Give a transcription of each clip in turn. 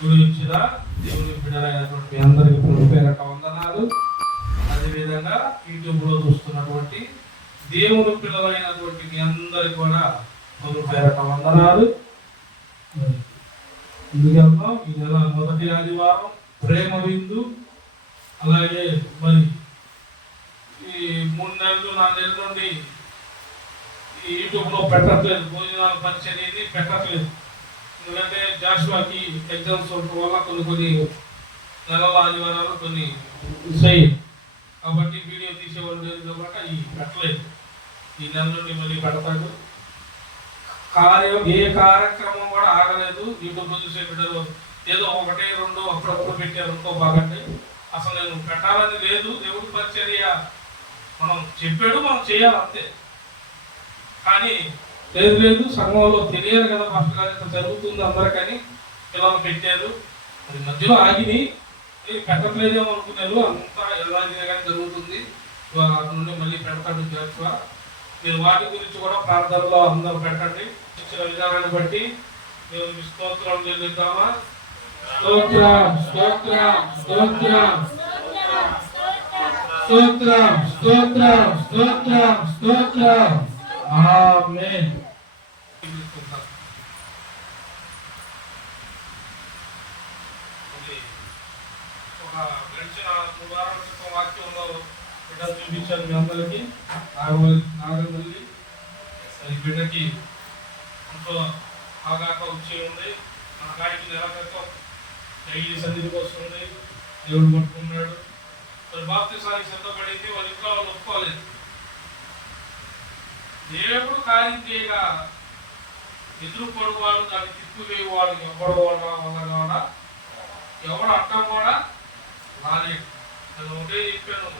గురించిన దేవుని బిడ్డలైనటువంటి మీ అందరికీ పేరట వందనాలు. అదేవిధంగా యూట్యూబ్లో చూస్తున్నటువంటి దేవుని పిల్లలైనటువంటి మీ అందరికీ కూడా పేరట వందనాలు. ఎందుకంటే ఈ నెల మొదటి ఆదివారం ప్రేమ విందు, అలాగే మరి ఈ 3 నెలలు 4 నెలల నుండి ఈ యూట్యూబ్లో పెట్టట్లేదు, భోజనాలు పరిచయం అనేది పెట్టట్లేదు. ఎందుకంటే జాషువాకి ఎగ్జామ్స్ ఉండటం వల్ల కొన్ని నెలల ఆదివారాలు కొన్ని సై కాబట్టి వీడియో తీసేవాళ్ళు లేదు కాబట్టి ఈ పెట్టలేదు. ఈ నెల నుండి మళ్ళీ పెడతాడు. ఏ కార్యక్రమం కూడా ఆగలేదు. యూట్యూబ్లో చూసే బిడ్డలు ఏదో 1, 2 అప్పుడప్పుడు పెట్టారు ఇంకో బాగంటే అసలు నేను పెట్టాలని లేదు. దేవుడి పరిచర్య మనం చెప్పాడు, మనం చేయాలి అంతే. కానీ లేదు సంఘంలో తెలియదు కదా ఫస్ట్ గారు ఇంత జరుగుతుంది అందరికని పిల్లలు పెట్టారు. అది మధ్యలో ఆగిని పెట్టట్లేదేమో అనుకున్నారు. అంతా ఎలాగే కానీ జరుగుతుంది. అటు నుండి మళ్ళీ పెడతాడు జాషువా. మీరు వాటి గురించి కూడా ప్రార్థనలో అందరూ పెట్టండి. ఇచ్చిన విధానాన్ని బట్టి దేవునికి స్తోత్రం చెల్లిద్దామా? స్తోత్రం స్తోత్రం స్తోత్రం స్తోత్రం స్తోత్రం స్తోత్రం స్తోత్రం. ఆమేన్. ఒక గడిచిన 3 వారాల క్రితం వాక్యంలో బిడ్డలు చూపించాను మీ అందరికీ. నాగమల్లి అది బిడ్డకి ఇంట్లో ఆగాక వచ్చి ఉంది. మన కాడికి నెల క్రితం డైలీ సన్నిధికి వస్తుంది. దేవుడు పట్టుకున్నాడు. మరి బాప్తిసానికి సిద్ధపడింది. వాళ్ళ ఇంట్లో వాళ్ళు ఒప్పుకోలేదు. దేవుడు కార్యం చేయగా ఎదురు పడువాడు, దాన్ని తిప్పువేవాడు ఎవడు వల్ల కూడా ఎవడు అట్టం కూడా రాలేదు. నేను ఒకటే చెప్పాను,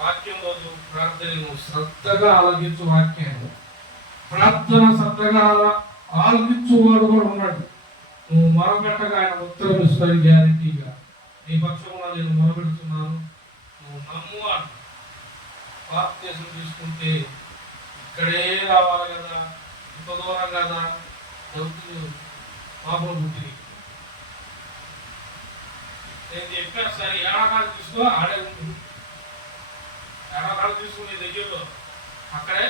వాక్యం రోజు ప్రార్థన శ్రద్ధగా ఆలోచించు. వాక్యాన్ని ప్రార్థన శ్రద్ధగా ఆలోచించువాడు కూడా ఉన్నాడు. నువ్వు మొరపెట్టగా ఆయన ఉత్తరం ఇస్తాడు గ్యారంటీగా. నీ పక్షంలో నేను మొరపెడుతున్నాను, నువ్వు నమ్ము అన్న. బాప్తిసం తీసుకుంటే ఇక్కడే రావాలి కదా, ఇంత దూరం కదా, దొరుకుతుంది పాపం పుట్టింది. నేను చెప్పాను సరే ఏడాకాలు తీసుకో, ఆడే ఉంటుంది. ఏడాకాలు తీసుకునే దగ్గరలో అక్కడే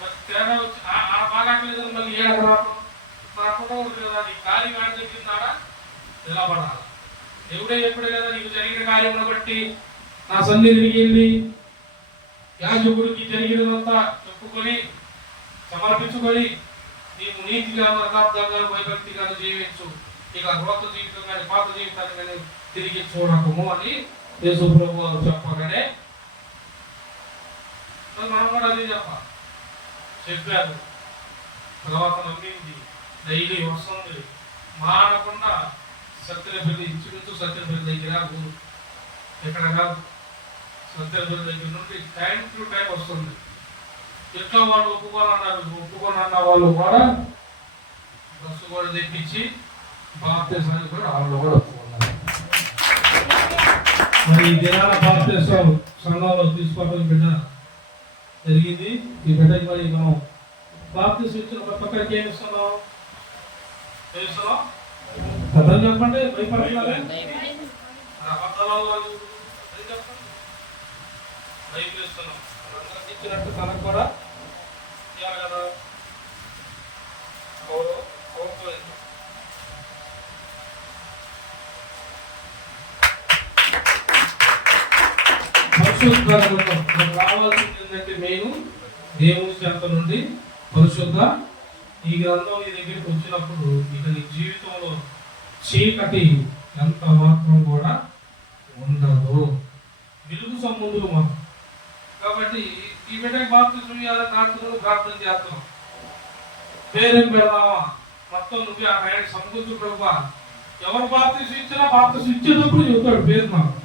మరి తేడా వచ్చి ఆ బాగాట్లేదు మళ్ళీ ఏడాది రావడం కదా. నీ కార్యం ఆడ చెప్పిందాడా నిలబడాలి. దేవుడే ఎప్పుడే కదా నీకు జరిగిన కార్యమును బట్టి నా సన్నిధికి వెళ్ళి యాజకుడికి జరిగినదంతా చెప్పుకొని సమర్పించుకొని నీవు నీతిగా యథార్థంగా భయభక్తిగా జీవించు. ఇక కొత్త జీవితం కానీ పాత జీవితాన్ని కానీ తిరిగి చూడకము అని యేసు ప్రభువు చెప్పగానే మనం కూడా అది చెప్పారు. తర్వాత నమ్మింది. డైలీ వస్తుంది మానకుండా. సత్యనపల్లి ఇంచుమించు సత్యనపల్లి దగ్గర ఊరు ఎక్కడ కాదు, సత్యనపల్లి దగ్గర నుండి టైం టు టైం వస్తుంది. ఎట్లా వాళ్ళు ఒప్పుకోనన్న వాళ్ళు కూడా బస్సు కూడా తెప్పించి బాప్తిసానికి కూడా వాళ్ళు కూడా ఒప్పుకున్నారు. మరి ఈ దినాల బాప్తిసం సంఘంలో తీసుకోవడం బిడ్డ జరిగింది. ఈ బిడ్డకి మరి మనం బాప్తిసం ఇచ్చిన ప్రతి ఒక్కరికి ఏమి ఇస్తున్నాం? కథలు చెప్పండి. భయపడుతున్నారా? అబద్ధాలు చెప్పండి. బైబిల్ ఇస్తున్నాం. అందరికి ఇచ్చినట్టు తనకు కూడా ఇవ్వాలి కదా. రావాల్సింది ఏంటంటే మెయిన్ దేవుని చెంత నుండి పరిశుద్ధ. ఈ గ్రంథం నీ దగ్గరికి వచ్చినప్పుడు ఇక నీ జీవితంలో చీకటి ఎంత మాత్రం కూడా ఉండదు. వెలుగు సంబంధులు మాత్రం. కాబట్టి ఈ బిడ్డకి బాప్తిసం ఇవ్వాలని దాంట్లో ప్రార్థన చేస్తున్నాం. పేరేం పెడదామా? మొత్తం నువ్వు ఆ ఆయన సమకూర్చు ప్రభువా. ఎవరు బాప్తిసం ఇచ్చినా బాప్తిసం ఇచ్చేటప్పుడు చెబుతాడు పేరు నాకు.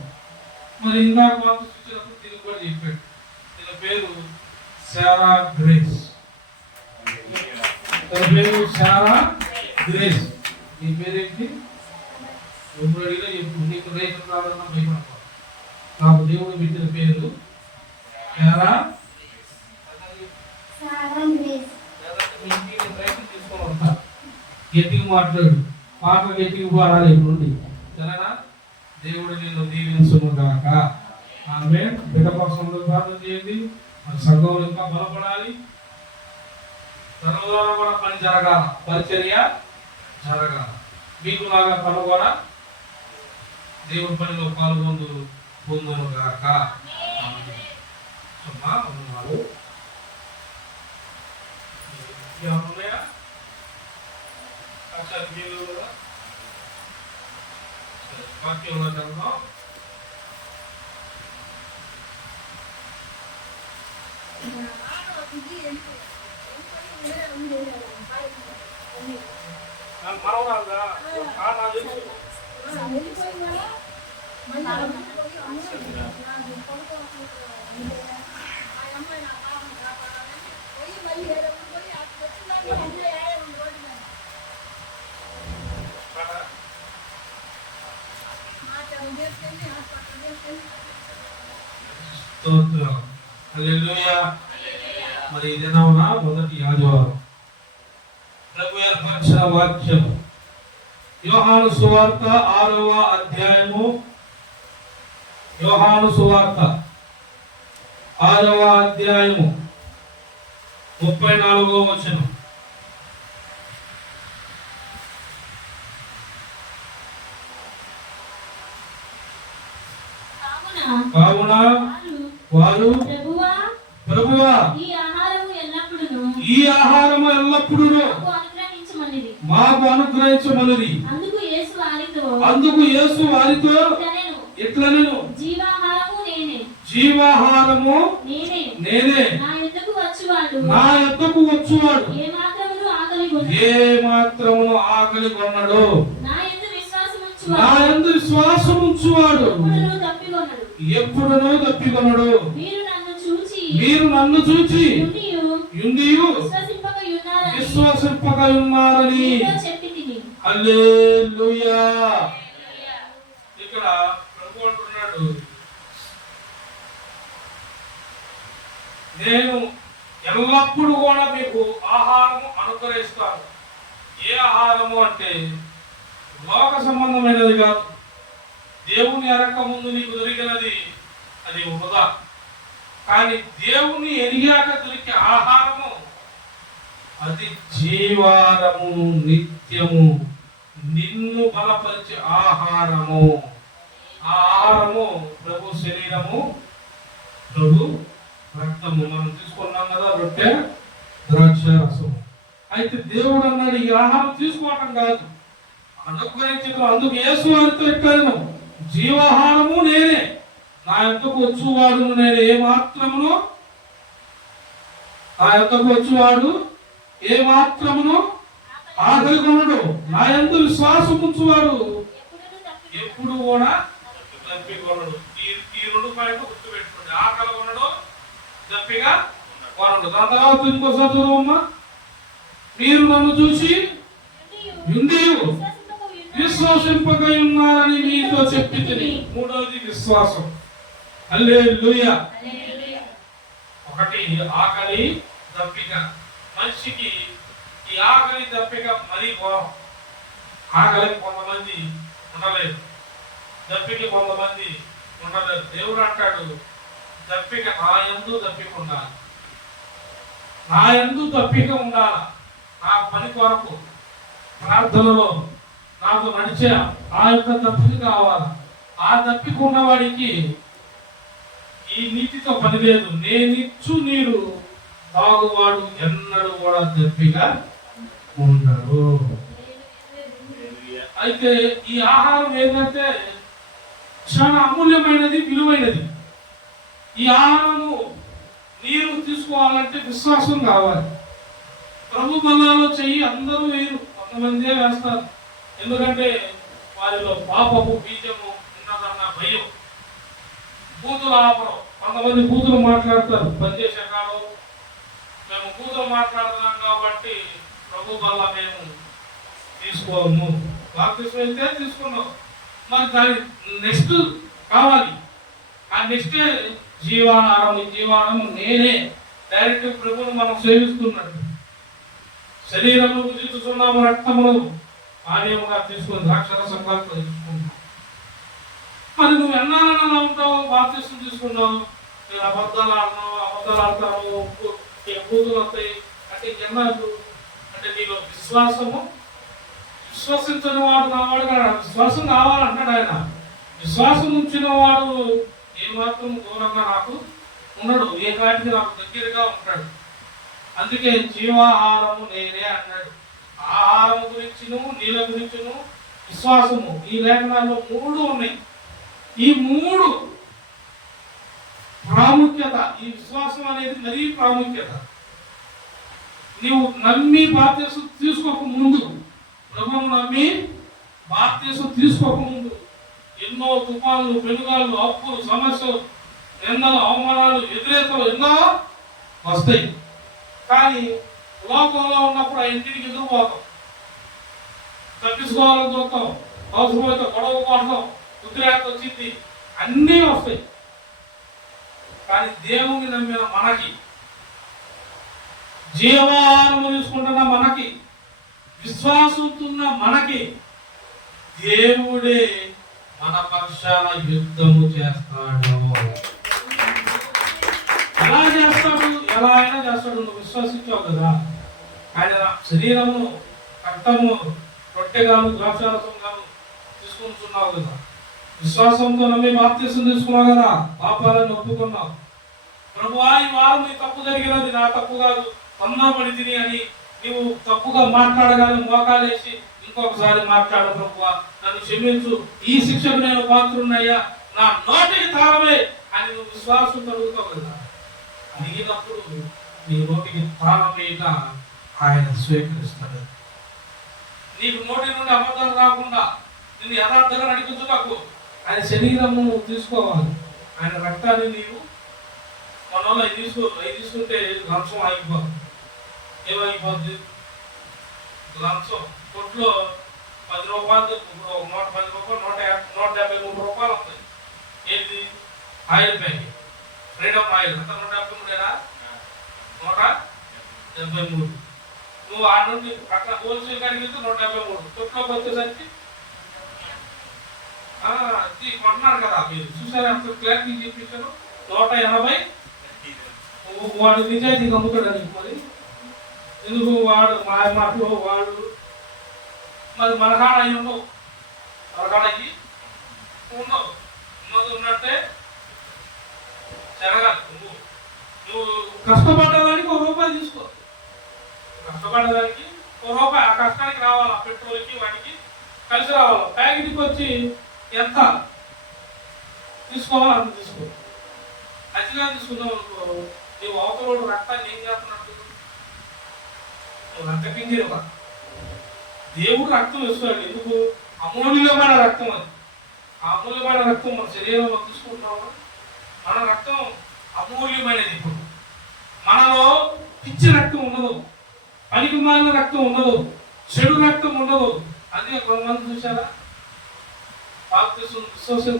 మరి ఇందాక బాప్తిసం ఇచ్చినప్పుడు దీనికి కూడా చెప్పాడు. దీని పేరు శారా గ్రేస్. పేరు శారా గ్రేస్. నీ పేరేంటి? ఎప్పుడు అడిగినా ఎప్పుడు నీకు రైతు ప్రార్థన భయపడతావు. నాకు దేవుడు పెట్టిన పేరు శారా గ్రేస్. గట్టిగా మాట్లాడు. పాటలు ఎత్తికి పాడాలి నుండి సరేనా? దేవుడు నిన్ను దీవించును గాక. ఆమె బిడ్డ కోసం ప్రార్థన చేయండి. మన సంఘంలో ఇంకా బలపడాలి. తనలో కూడా పని జరగాల, పరిచర్య జరగాల. మీకు లాగా తను కూడా దేవుడి పనిలో పొందును గాక. ఉన్నాయా? వాక్యంలో చదువుతాం. మనవరాలుగా మరి ఇదేనా మొదటి ఆదివారం ప్రభు ఏర్పరిచిన వాక్యం యోహాను సువార్త 6వ అధ్యాయము. యోహాను సువార్త 6వ అధ్యాయము 34వ వచనం. కావున వారు ప్రభువా ఈ ఆహారము ఎల్లప్పుడూ మాకు అనుగ్రహించమన్నది. అందుకు యేసు వారితో ఇట్లా నేను జీవాహారము నేనే, నా యొద్దకు వచ్చువాడు ఏ మాత్రమును ఆకలి కొనడు, నా యందు విశ్వాసం ఉంచువాడు ఎప్పుడునూ తప్పికొనడు. మీరు నన్ను చూచి విశ్వసింపక ఉన్నారని. హల్లెలూయా. ఇక్కడ ప్రభు అంటున్నాడు, నేను ఎల్లప్పుడూ కూడా మీకు ఆహారము అనుగ్రహిస్తాను. ఏ ఆహారము అంటే లోక సంబంధమైనది కాదు. దేవుని ఎరక ముందు నీకు దొరికినది అది వృధా. కానీ దేవుని ఎరిగాక దొరికే ఆహారము అది జీవారము, నిత్యము, నిన్ను బలపరిచే ఆహారము. ఆ ఆహారము ప్రభు శరీరము, ప్రభు రక్తము. మనం తీసుకున్నాం కదా రొట్టె, ద్రాక్ష రసం. అయితే దేవుడు అన్నాడు ఈ ఆహారం తీసుకోవటం కాదు, అనుగ్రహించడం. అందుకు యేసు వారితో ఎక్కాను, జీవాహారము నేనే, నా యొద్దకు వచ్చువాడు నేను ఏ మాత్రమును, నా యొద్దకు వచ్చువాడు ఏ మాత్రమును ఆకలి కొనడు, నా యందు విశ్వాసం ఉంచువాడు ఎప్పుడు కూడా దప్పికొనడు. ఈ 2 పాయింట్లు గుర్తుపెట్టుకోండి. ఆకలి కొనడు, దప్పిగా కొనడు. దాని తర్వాత ఇంకోసారి చదువమ్మా. మీరు నన్ను చూసి విశ్వసింపక ఉన్నారని మీతో చెప్పి. మూడవది విశ్వాసం. హల్లెలూయా. ఒకటి ఆకలి, దప్పిక. మనిషికి ఈ ఆకలి దప్పిక మరీ ఘోరం. ఆకలికి కొంతమంది ఉండలేదు, దప్పిక కొంతమంది ఉండలేదు. దేవుడు అంటాడు దప్పిక నా యందు దప్పిక ఉండాలి, నా యందు దప్పిక ఉండాలి. నా పని కొరకు ప్రార్థనలో నాకు నడిచే ఆ యొక్క దప్పిక కావాలి. ఆ దప్పిక ఉన్నవాడికి ఈ నీటితో పని లేదు. నేనిచ్చు నీరు తాగువాడు ఎన్నడూ కూడా దప్పిగా ఉండడు. అయితే ఈ ఆహారం ఏంటంటే చాలా అమూల్యమైనది, విలువైనది. ఈ ఆహారము నీరు తీసుకోవాలంటే విశ్వాసం కావాలి. ప్రభు బల్లాలో చెయ్యి అందరూ వేరు, కొంతమందే వేస్తారు. ఎందుకంటే వారిలో పాపపు బీజము ఉన్నదన్న భయం. బూతులు ఆపరం. కొంతమంది బూతులు మాట్లాడతారు. పనిచేసే కాలం మేము బూతులు మాట్లాడుతున్నాం కాబట్టి ప్రభు వల్ల మేము తీసుకోము. బాప్తిస్మం అయితే తీసుకున్నాం, మరి దాని నెక్స్ట్ కావాలి. ఆ నెక్స్ట్ జీవాహారం. జీవాహారం నేనే. డైరెక్ట్ ప్రభువును మనం సేవిస్తున్నాడు. శరీరము భుజిస్తున్నాము, రక్తమును పానీయంగా తీసుకొని ద్రాక్షరసంగా తీసుకుంటావు. మరి నువ్వు ఎన్నాళ్ళ ఉంటావు, బాప్తిసం తీసుకున్నావు, నేను అబద్ధాలు ఆడతావు, బూతులు వస్తాయి అంటే ఎన్నాళ్ళు అంటే నీకు విశ్వాసము విశ్వసించని వాడు కావాడు కదా, విశ్వాసం కావాలంటాడు ఆయన. విశ్వాసం ఉంచిన వాడు ఏమాత్రం దూరంగా నాకు ఉన్నాడు, ఏ కాటికి నాకు దగ్గరగా ఉంటాడు. అందుకే జీవాహారము నేనే అన్నాడు. ఆహారము గురించిను నీళ్ళ గురించిను విశ్వాసము ఈ లేఖనాల్లో 3 ఉన్నాయి. ఈ 3 ప్రాముఖ్యత, ఈ విశ్వాసం అనేది మరీ ప్రాముఖ్యత. నీవు నమ్మి బాప్తిసం తీసుకోక ముందు, ప్రభువును నమ్మి బాప్తిసం తీసుకోక ముందు ఎన్నో తుఫాన్లు, పెనుగాళ్ళు, అప్పులు, సమస్యలు, నిందలు, అవమానాలు, వ్యతిరేకలు ఎన్నో వస్తాయి. కానీ లోకంలో ఉన్నప్పుడు ఆ ఇంటికి ఎదురుపోతాం, తప్పించుకోవాలని చూస్తాం, అవసరమైతే గొడవ పడతాం, ఉద్రేకత వచ్చింది, అన్నీ వస్తాయి. కానీ దేవుని నమ్మిన మనకి, జీవాహారము తీసుకుంటున్న మనకి, విశ్వాసంతో మనకి దేవుడే మన పక్షాన యుద్ధము చేస్తాడు. ఎలా చేస్తాడు? ఎలా అయినా చేస్తాడు. నువ్వు విశ్వసించావు కదా. ఆయన శరీరము, రక్తము, రొట్టెగాను, ద్రాక్షారసంగాను తీసుకుంటున్నావు కదా. విశ్వాసంతో నమ్మి బాప్తిసం తీసుకున్నావు కదా, పాపాలను ఒప్పుకున్నావు. ప్రభువా ఈ వారం నీ తప్పు జరిగినది నా తప్పు కాదు, తొందరపడి తిని అని నీవు తప్పుగా మాట్లాడగానే మోకాలేసి ఇంకొకసారి మాట్లాడు, ప్రభువా నన్ను క్షమించు, ఈ శిక్షకు నేను పాత్రున్నయ్యా, నా నోటికి తాళమే అని నువ్వు విశ్వాసంతో అడుగుతావు కదా. అడిగినప్పుడు నీ నోటికి తాళం వేయక ఆయన స్వీకరిస్తాడు. నీకు నోటి నుండి అబద్ధాలు రాకుండా నిన్ను యథార్థంగా నడిపించుటకు ఆయన శరీరము తీసుకోవాలి. ఆయన రక్తాన్ని నీవు మనలో తీసుకుంటే లంచం ఆగిపోదు. ఏమైపోద్ది? లంచం కొట్లో 10 రూపాయలు, 110 రూపాయలు, 153 రూపాయలు వస్తాయి. ఏంటి? ఆయిల్ ప్యాకెట్, ఫ్రీడమ్ ఆయిల్ అంత 173 173. నువ్వు ఆ నుండి అక్కడ హోల్సేల్ కాడికి వెళ్తే 173, కొట్లోకి వచ్చేసరికి కొట్టినారు కదా మీరు చూసారు, అంత క్లారిటీ చెప్పించారు. 180. వాడు నిజాయితీగా అమ్ముతాడు అని మరి ఎందుకు వాడు మా మాటలో వాడు మరి మనకాడ అయి ఉండవు, మనకాడకి ఉండవు. ఉన్నట్టే జరగాలి. నువ్వు కష్టపడ్డదానికి 1 రూపాయి తీసుకో, కష్టపడ్డదానికి 1 రూపాయి ఆ కష్టానికి రావాలా, పెట్రోల్కి వాటికి కలిసి రావాలి. ప్యాకెట్కి వచ్చి ఎంత తీసుకోవాలో అంత తీసుకో. అతిగా తీసుకున్నావు అనుకో, నీవు అవతల రక్తాన్ని ఏం చేస్తున్నట్టు? రక్తపింజేవా? దేవుడు రక్తం ఇస్తాడు. ఎందుకు? అమూల్యమైన రక్తం అది. ఆ అమూల్యమైన రక్తం మన శరీరంలో తీసుకుంటున్నాము. మన రక్తం అమూల్యమైనది. ఇప్పుడు మనలో పిచ్చి రక్తం ఉండదు, పనికి మాలిన రక్తం ఉండదు, చెడు రక్తం ఉండదు. అందుకే కొంతమంది చూసారా,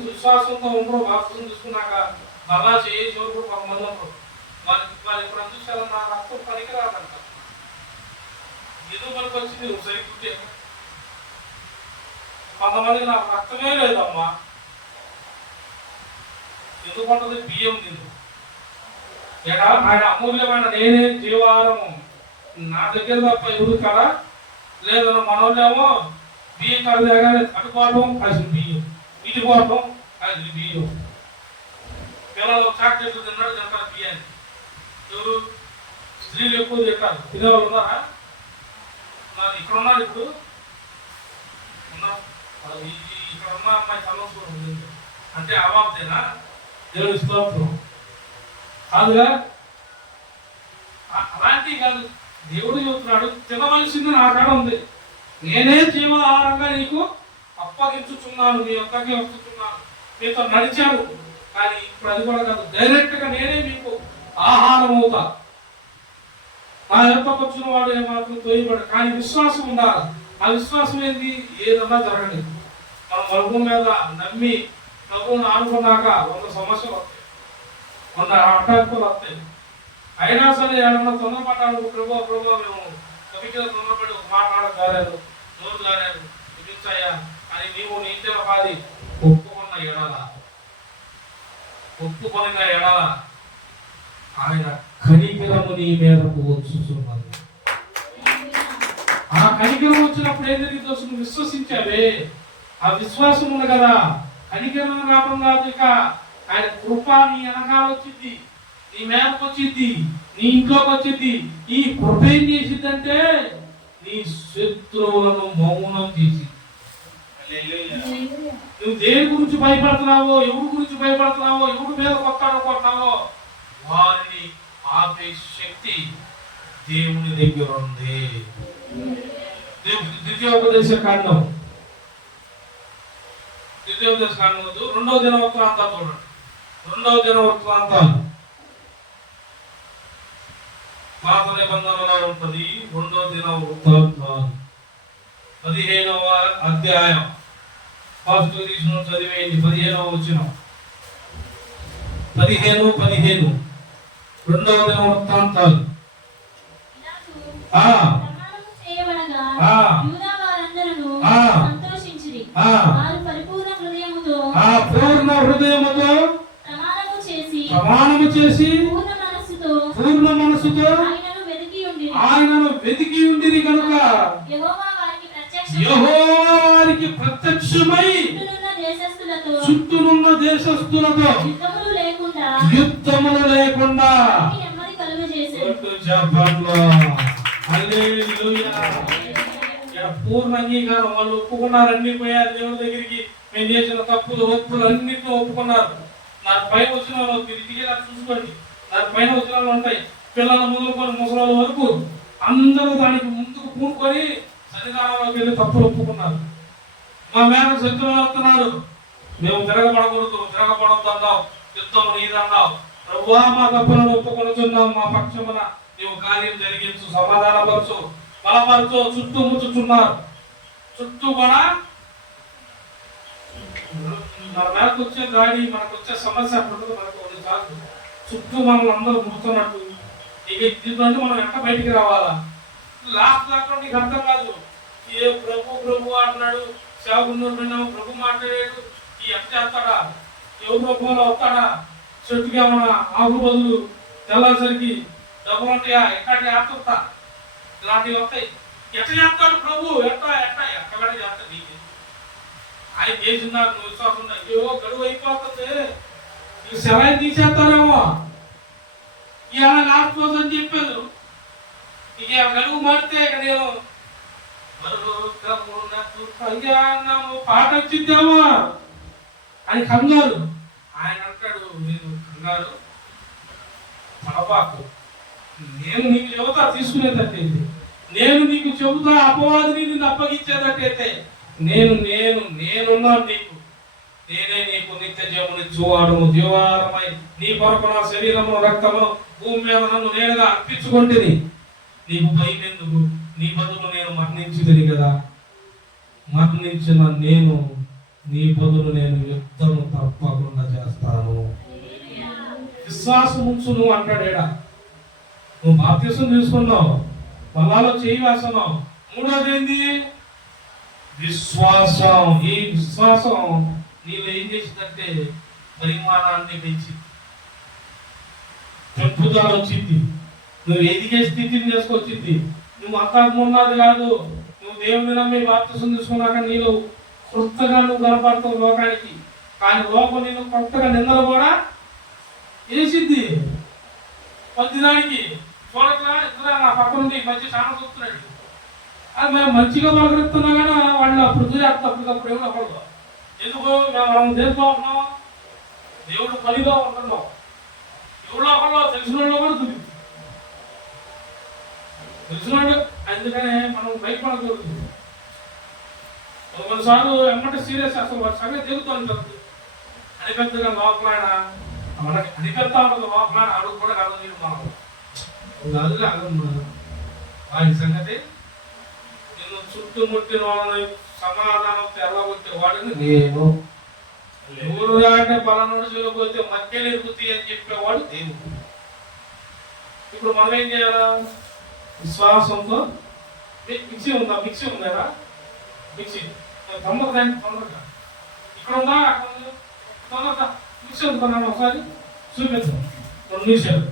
విశ్వాసంతో ఉండరు, బాప్తిసం తీసుకున్నాక మళ్ళా చేసేవారు కూడా కొంతమంది ఉండరు. వాళ్ళు ఇప్పుడు చూసారా, నా రక్తం పనికిరాదంట. ఎందుకు మనకు వచ్చింది? నువ్వు సరిగ్గుంటే. కొంతమంది నాకు రక్తమే లేదమ్మా, ఎందుకుంటుంది? బియ్యం తిందు ఏడా, ఆయన అమూల్యమైన నేనే జీవాహారము, నా దగ్గర తప్ప ఎవరు కదా లేదు. మనోళ్ళేమో బియ్యం కడదేగానే అటుకోవడం, అది బియ్యం, ఇటుకోవడం, అది బియ్యం. పిల్లలు చాక్లెట్లు తింటారు బియ్యాన్ని. ఎవరు? స్త్రీలు ఎక్కువ తింటారు. తినేవాళ్ళు ఉన్నారా? ఇక్కడ ఉన్నారు. ఇప్పుడు ఉన్నారు. ఇక్కడ ఉన్న అమ్మాయి తలవస్తుంది అంటే అవాబ్దేనా? దేవుడి స్తోత్రం. కాదుగా, అలాంటివి కాదు. దేవుడు చెబుతున్నాడు, తినవలసింది నా కాడ ఉంది, నేనే జీవాహారంగా నీకు అప్పగించుచున్నాను, నీ యొక్కకి వస్తున్నాను, మీతో నడిచాను. కానీ ఇప్పుడు అది కూడా కాదు, డైరెక్ట్గా నేనే మీకు ఆహారం అవుతా. నా యొక్కకు వచ్చిన వాడు ఏమాత్రం తోయబడు. కానీ విశ్వాసం ఉండాలి. ఆ విశ్వాసం ఏంటి? ఏదన్నా జరగలేదు. మనం ప్రభు మీద నమ్మి ప్రభువును ఆనుకున్నాక 100 సమస్యలు వస్తాయి, 100 ఆటంకాలు వస్తాయి. అయినా సరే ఏమన్నా తొందరపడ్డాడు, ప్రభు మేము కవికలు తొందరపడి ఒక మాట్లాడలేదు, నోరు జారారు చూపించాయా అని నీవు నీ ఇంటిలో పాది ఒప్పుకున్న ఎడల ఆయన కనికరము నీ మీదకు వచ్చుచున్నది. ఆ కనికరం వచ్చినప్పుడు ఏం జరిగిందో నువ్వు విశ్వసించావే, ఆ విశ్వాసం ఉంది కదా, కనికరం రావడం కాదు, ఇక ఆయన కృప నీ వెనకాల వచ్చింది, నీ మీదకు వచ్చింది, నీ ఇంట్లోకి వచ్చింది. ఈ కృప ఏం చేసిందంటే నీ శత్రువులను మౌనం చేసి, నువ్వు దేని గురించి భయపడుతున్నావో, ఎవరి గురించి భయపడుతున్నావో, ఎవరి మీద కొట్టాలనుకుంటున్నావో వారిని ఆపే శక్తి దేవుని దగ్గర ఉంది. ద్వితీయోపదేశ కాండం 2వ దినవృత్తాంతాలు చూడండి. 2వ దినవృత్తాంతాలు పాత నిబంధనలో ఉంటుంది. 2వ దినవృత్తాంతాలు 15వ అధ్యాయం ఫస్ట్ తీసిన చదివేయండి. 15వ వచనం 15 2వ దినవృత్తాంతాలు. పూర్ణ హృదయముతో ప్రమాణము చేసి పూర్ణ మనస్సుతో ఆయనను వెతికి ఉండిరి కనుక యెహోవా వారికి ప్రత్యక్షమై చుట్టూనున్న దేశస్థులతో యుద్ధములు లేకుండా పూర్ణ అంగీకారం. వాళ్ళు ఒప్పుకున్నారు, అన్ని పోయారు దేవుడి దగ్గరికి. మేము చేసిన తప్పులు ఒప్పులు అన్నింటినీ ఒప్పుకున్నారు. నాకు పైన వచ్చిన వాళ్ళు తిరిగి చూసుకోండి, నాకు పైన వచ్చిన వాళ్ళు ఉంటాయి, పిల్లలు మొదలుకొని ముసలాల వరకు అందరూ దానికి ముందుకు పూనుకొని సన్నిధానంలోకి వెళ్ళి తప్పులు ఒప్పుకున్నారు. మా మేన శత్రువులు వస్తున్నారు, మేము తిరగబడకూడదు, తిరగబడద్దు అన్నావు, యుద్ధం నీదన్నావు. ప్రభువా మా తప్పులను ఒప్పుకొనుచున్నావు, మా పక్షమున నీవు కార్యం జరిగించు, సమాధానపరచు, బలపరచు. చుట్టూ ముచ్చుచున్నారు, చుట్టూ కూడా మనకు వచ్చే దాడి, మనకు వచ్చే సమస్య అప్పుడు మనకు కాదు, చుట్టూ మనల్ని అందరూ ముడుతున్నట్టు. ఇక దీంట్లో మనం ఎంత బయటికి రావాలా? లాస్ట్ దాకా నీకు అర్థం కాదు. ఏ ప్రభు అంటున్నాడు, సేవకున్నూరు విన్నాము, ప్రభు మాట్లాడాడు, ఈ ఎంత చేస్తాడా, ఎవరు రూపంలో వస్తాడా, చెట్టుకి ఏమన్నా ఆకు బదులు తెల్లాసరికి డబ్బులు ఉంటాయా, ఎక్కడికి ఆడుతుంటా, ఇలాంటివి వస్తాయి. ఎట్లా చేస్తాడు ప్రభు, ఎక్కడ చేస్తాడు నీకు? ఆయన చేసినారు, నువ్వు విశ్వాసం ఉన్నా, ఏవో గడువు అయిపోతుంది, ఈ సెలవు తీసేస్తారేమో, ఇలా లాస్ట్ రోజు అని చెప్పారు. ఇక గడువు మారితే ఇక నేను పాట వచ్చిద్దామా అని కంగారు. ఆయన అంటాడు, నేను కంగారు పడబాకు, నేను నీకు చెబుతా తీసుకునేటట్టయితే, నేను నీకు చెబుతా అపవాదిని నిన్ను అప్పగించేటట్టయితే, నేనున్నాను నీకు, నేనే నీకు నిత్య జీవమునిచ్చువాడును. జీవారమై నీ కొరకు నా శరీరము రక్తము భూమి మీద నన్ను నేనుగా అర్పించుకుంటుంది. నీకు భయం ఎందుకు? నీ బదులు నేను మరణించుదని కదా, మరణించిన నేను నీ బదులు నేను యుద్ధము తప్పకుండా చేస్తాను. విశ్వాసం ఉంచు నువ్వు అంటాడేడా. నువ్వు బాప్తిసం తీసుకున్నావు, పొలాలో చేయి వేస్తున్నావు. మూడోది ఏంది? విశ్వాసం. ఈ విశ్వాసం నీవు ఏం చేసిందంటే పరిమాణాన్ని పెంచింది, పెంపుదల వచ్చింది, నువ్వు ఎదిగే స్థితిని చేసుకొచ్చింది. నువ్వు అంతా ఉన్నది కాదు, నువ్వు దేవుని నమ్మి బాప్తిసం తీసుకున్నాక నీలో కొత్తగా నువ్వు కనపడతావు లోకానికి. కానీ లోకం నేను కొత్తగా నిందలు కూడా వేసింది. ప్రతిదానికి చూడక ఇద్దరు నా పక్క నుండి మంచి చాలా చూస్తున్నాడు, అది మేము మంచిగా పలకరిస్తున్నా కానీ వాళ్ళు అప్పుడు చూసేస్తాం, అప్పటికప్పుడు ఏమో అవ్వదు. ఎందుకు మనం దేంట్లో ఉంటున్నాం? దేవుడు పనిలో ఉంటున్నాం. ఎవరో ఒకళ్ళు తెలిసిన వాళ్ళు కూడా చూపి తెలిసినాడు. అందుకనే మనం భయపడకూడదు. కొన్నిసార్లు ఎమ్మటే సీరియస్, అసలు వారి సంగతి తెలుగుతూ ఉంటుంది. అనిపెద్దగా లోపలైనా మనకి అనిపెడతా ఉంటుంది, లోపలైన అడుగు కూడా కాదు. నేను మనం అడుగు వారి సంగతి నిన్ను చుట్టుముట్టిన వాళ్ళని సమాధానం తెల్లగొట్టే వాడిని నేను. ఎవరు అంటే పలానోడు చూడకపోతే మధ్యలో ఎరుగుతాయి అని చెప్పేవాడు దేవుడు. ఇప్పుడు మనం ఏం చేయాలా? విశ్వాసంతో మిక్సీ ఉందా? మిక్సీ ఉందా? మిక్సీ తొందరగా తొందరగా ఇక్కడ ఉందా అక్కడ ఉందా తొందరగా మిక్సీ ఉంటున్నాను ఒకసారి చూపిస్తాను 2 నిమిషాలు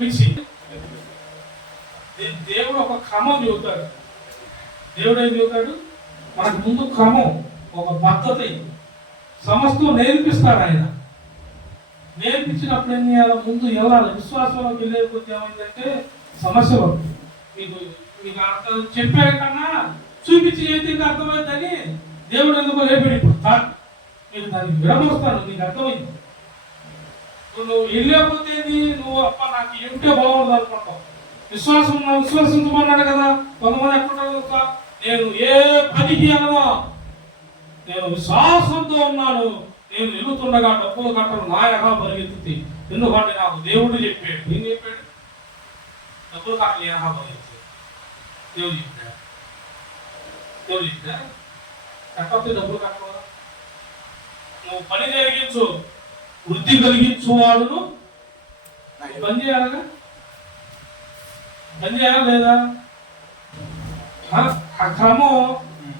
మిక్సీ. దేవుడు ఒక క్రమం చెబుతాడు. దేవుడు ఏం చెబుతాడు? మనకు ముందు క్రమం, ఒక పద్ధతి, సమస్తం నేర్పిస్తాడు ఆయన. నేర్పించినప్పుడు ఏం చేయాలి? ముందు వెళ్ళాలి. విశ్వాసంలోకి వెళ్ళే కొద్ది ఏమైందంటే సమస్యలు మీకు మీకు అర్థం చెప్పే కన్నా చూపించి ఏంటి అర్థమైందని దేవుడు ఎందుకో లేపడి ఇప్పుడు మీకు దానికి విడమరుస్తాను. నీకు అర్థమైంది. నువ్వు వెళ్ళకపోతే నువ్వు అప్ప నాకు ఏమిటో బాగుండదు అనుకుంటావు. విశ్వాసించమన్నాడు కదా. కొంతమంది ఎట్లుంటారు? నేను ఏ పనికి అనవా, నేను విశ్వాసంతో ఉన్నాను, నేను వెళ్తుండగా డబ్బులు కట్టను నాయగా పరిగెత్తి. ఎందుకంటే నాకు దేవుడు చెప్పాడు. ఏం చెప్పాడు? డబ్బులు కట్టలు ఏహా పరిగెత్తి. దేవుడు చెప్పాడు. దేవుడు చెప్పా కట్టకపోతే డబ్బులు కట్టవా? నువ్వు పని జరిగించు, వృద్ధి కలిగించు వాడును పని చేయాలగా. పని చేయాలా లేదా? ఆ క్రమం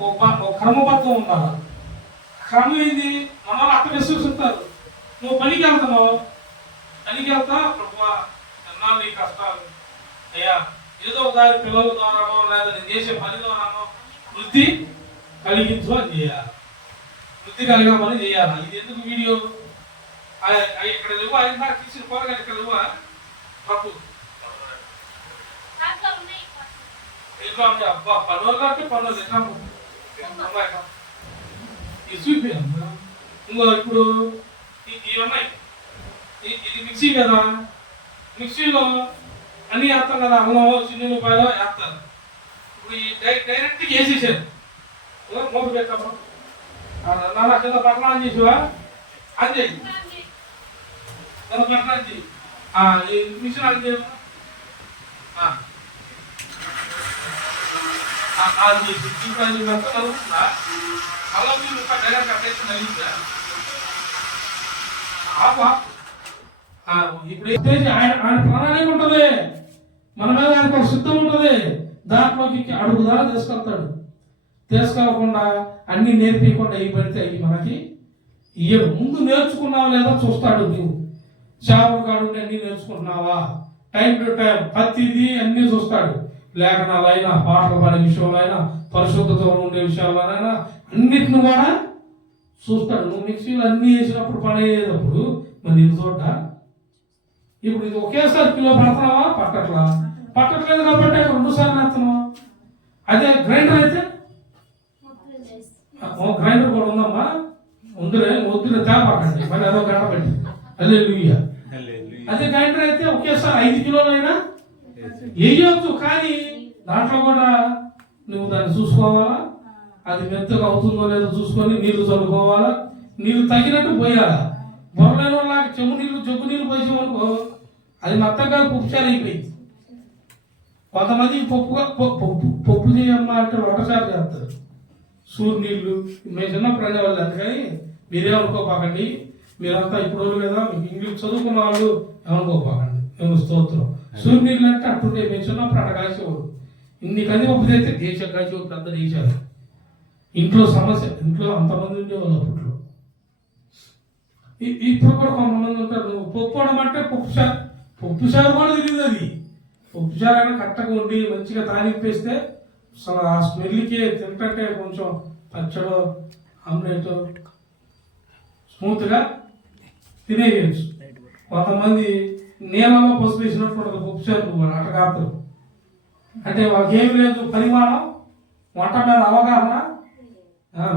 ఒక క్రమబద్ధం ఉండాలి. క్రమం ఏంది? మన వాళ్ళు అక్కడ విశ్వసిస్తారు. నువ్వు పనికి వెళ్తున్నావు, పనికి వెళ్తా ఎన్నాళ్ళు నీ కష్టాలు అయ్యా, ఏదో ఒకసారి పిల్లల ద్వారానో లేదా నేను చేసే పని ద్వారానో వృద్ధి కలిగించు అని చేయాలి. వృద్ధి కలిగమని చేయాలి. ఇది ఎందుకు వీడియో ఇక్కడ లేవు? ఆయన తీసిన కూరగాయలు ఇక్కడ లేవా? పప్పు ఇంట్లో ఉంటే అబ్బా పనులు కాబట్టి పనులు ఇంకో ఇప్పుడు ఇవి ఉన్నాయి. ఇది మిక్సీ కదా, మిక్సీలో అన్ని వేస్తాం కదా, అల్లం చిన్న రూపాయలు వేస్తారు. ఇప్పుడు ఈ డైరెక్ట్గా వేసేసారు. మూత పెట్టాము నాన్న కింద పట్టణం చేసివా అని చెయ్యి, కింద పట్టణం చెయ్యి. ఈ మిషన్ అది చేయము ఇప్పుడు ఆయన ప్రణాళిక ఉంటుంది. మన మీద ఆయనకు ఒక సిద్ధం ఉంటుంది. దాంట్లోకి అడుగుదా తీసుకెళ్తాడు. తీసుకెళ్లకుండా అన్ని నేర్పించకుండా అవి పడితే అవి మనకి ఇయ్యడు. ముందు నేర్చుకున్నావా లేదా చూస్తాడు. నువ్వు చేపల కాడు అన్ని నేర్చుకుంటున్నావా, టైం టు టైం ప్రతిదీ అన్ని చూస్తాడు. లేఖనాలైనా, పాటలు పాడే విషయంలో అయినా, పరిశుద్ధతో ఉండే విషయాలైనా అన్నిటిని కూడా చూస్తాడు. నువ్వు మిక్సీలు అన్ని వేసినప్పుడు పని అయ్యేటప్పుడు మరి నేను చూడ్డా? ఇప్పుడు ఇది ఒకేసారి కిలో పడుతున్నావా? పట్టట్లేదు కాబట్టి 2 సార్లు వేస్తున్నావా? అదే గ్రైండర్ అయితే గ్రైండర్ కూడా ఉందమ్మా, వద్దులే తేపకండి మరి అదో గంట పెట్టి హల్లెలూయా. అదే గ్రైండర్ అయితే ఒకేసారి 5 కిలోలైనా వేయొచ్చు. కానీ దాంట్లో కూడా నువ్వు దాన్ని చూసుకోవాలా, అది మెత్తగా అవుతుందో లేదో చూసుకొని నీళ్లు చల్లుకోవాలా, నీళ్ళు తగినట్టు పోయాలా. బొరలేని వాళ్ళకి జగ్గు నీళ్ళు పోసామనుకో అది మెత్తగా పుప్పుచారు అయిపోయింది. కొంతమంది పప్పు చేయమ్మా అంటే ఒకసారి చేస్తారు. సూరు నీళ్లు మేము చిన్నప్పుడు అనేవాళ్ళు. అందుకని మీరేమనుకోపాకండి, మీరంతా ఇప్పుడు లేదా మీకు ఇంగ్లీష్ చదువుకున్న వాళ్ళు ఏమనుకోపాకండి. మేము స్తోత్రం. సూరు నీళ్ళు అంటే అప్పుడు మేము చిన్నప్పుడు అట్లా కాసేవాడు. ఇన్ని కందిపప్పు చేస్తే దేశం కాసి పెద్ద దేశాలు. ఇంట్లో సమస్య, ఇంట్లో అంతమంది ఉండేవాళ్ళు అప్పట్లో. ఇప్పుడు కూడా కొంతమంది ఉంటారు. నువ్వు పప్పు అనమంటే పప్పు చారు కూడా తెలియదు. అది పప్పు చారు అయినా కట్టగా ఉండి మంచిగా తానింపేస్తే అసలు ఆ స్మెల్కి తింటే కొంచెం పచ్చడో ఆమ్లెట్ స్మూత్గా తినేయచ్చు. కొంతమంది నీళ్ళలో పసుపు వేసినట్టు పప్పు చారు అటగారుతారు. అంటే వాళ్ళకి ఏమి లేదు పరిమాణం, వంట మీద అవగాహన.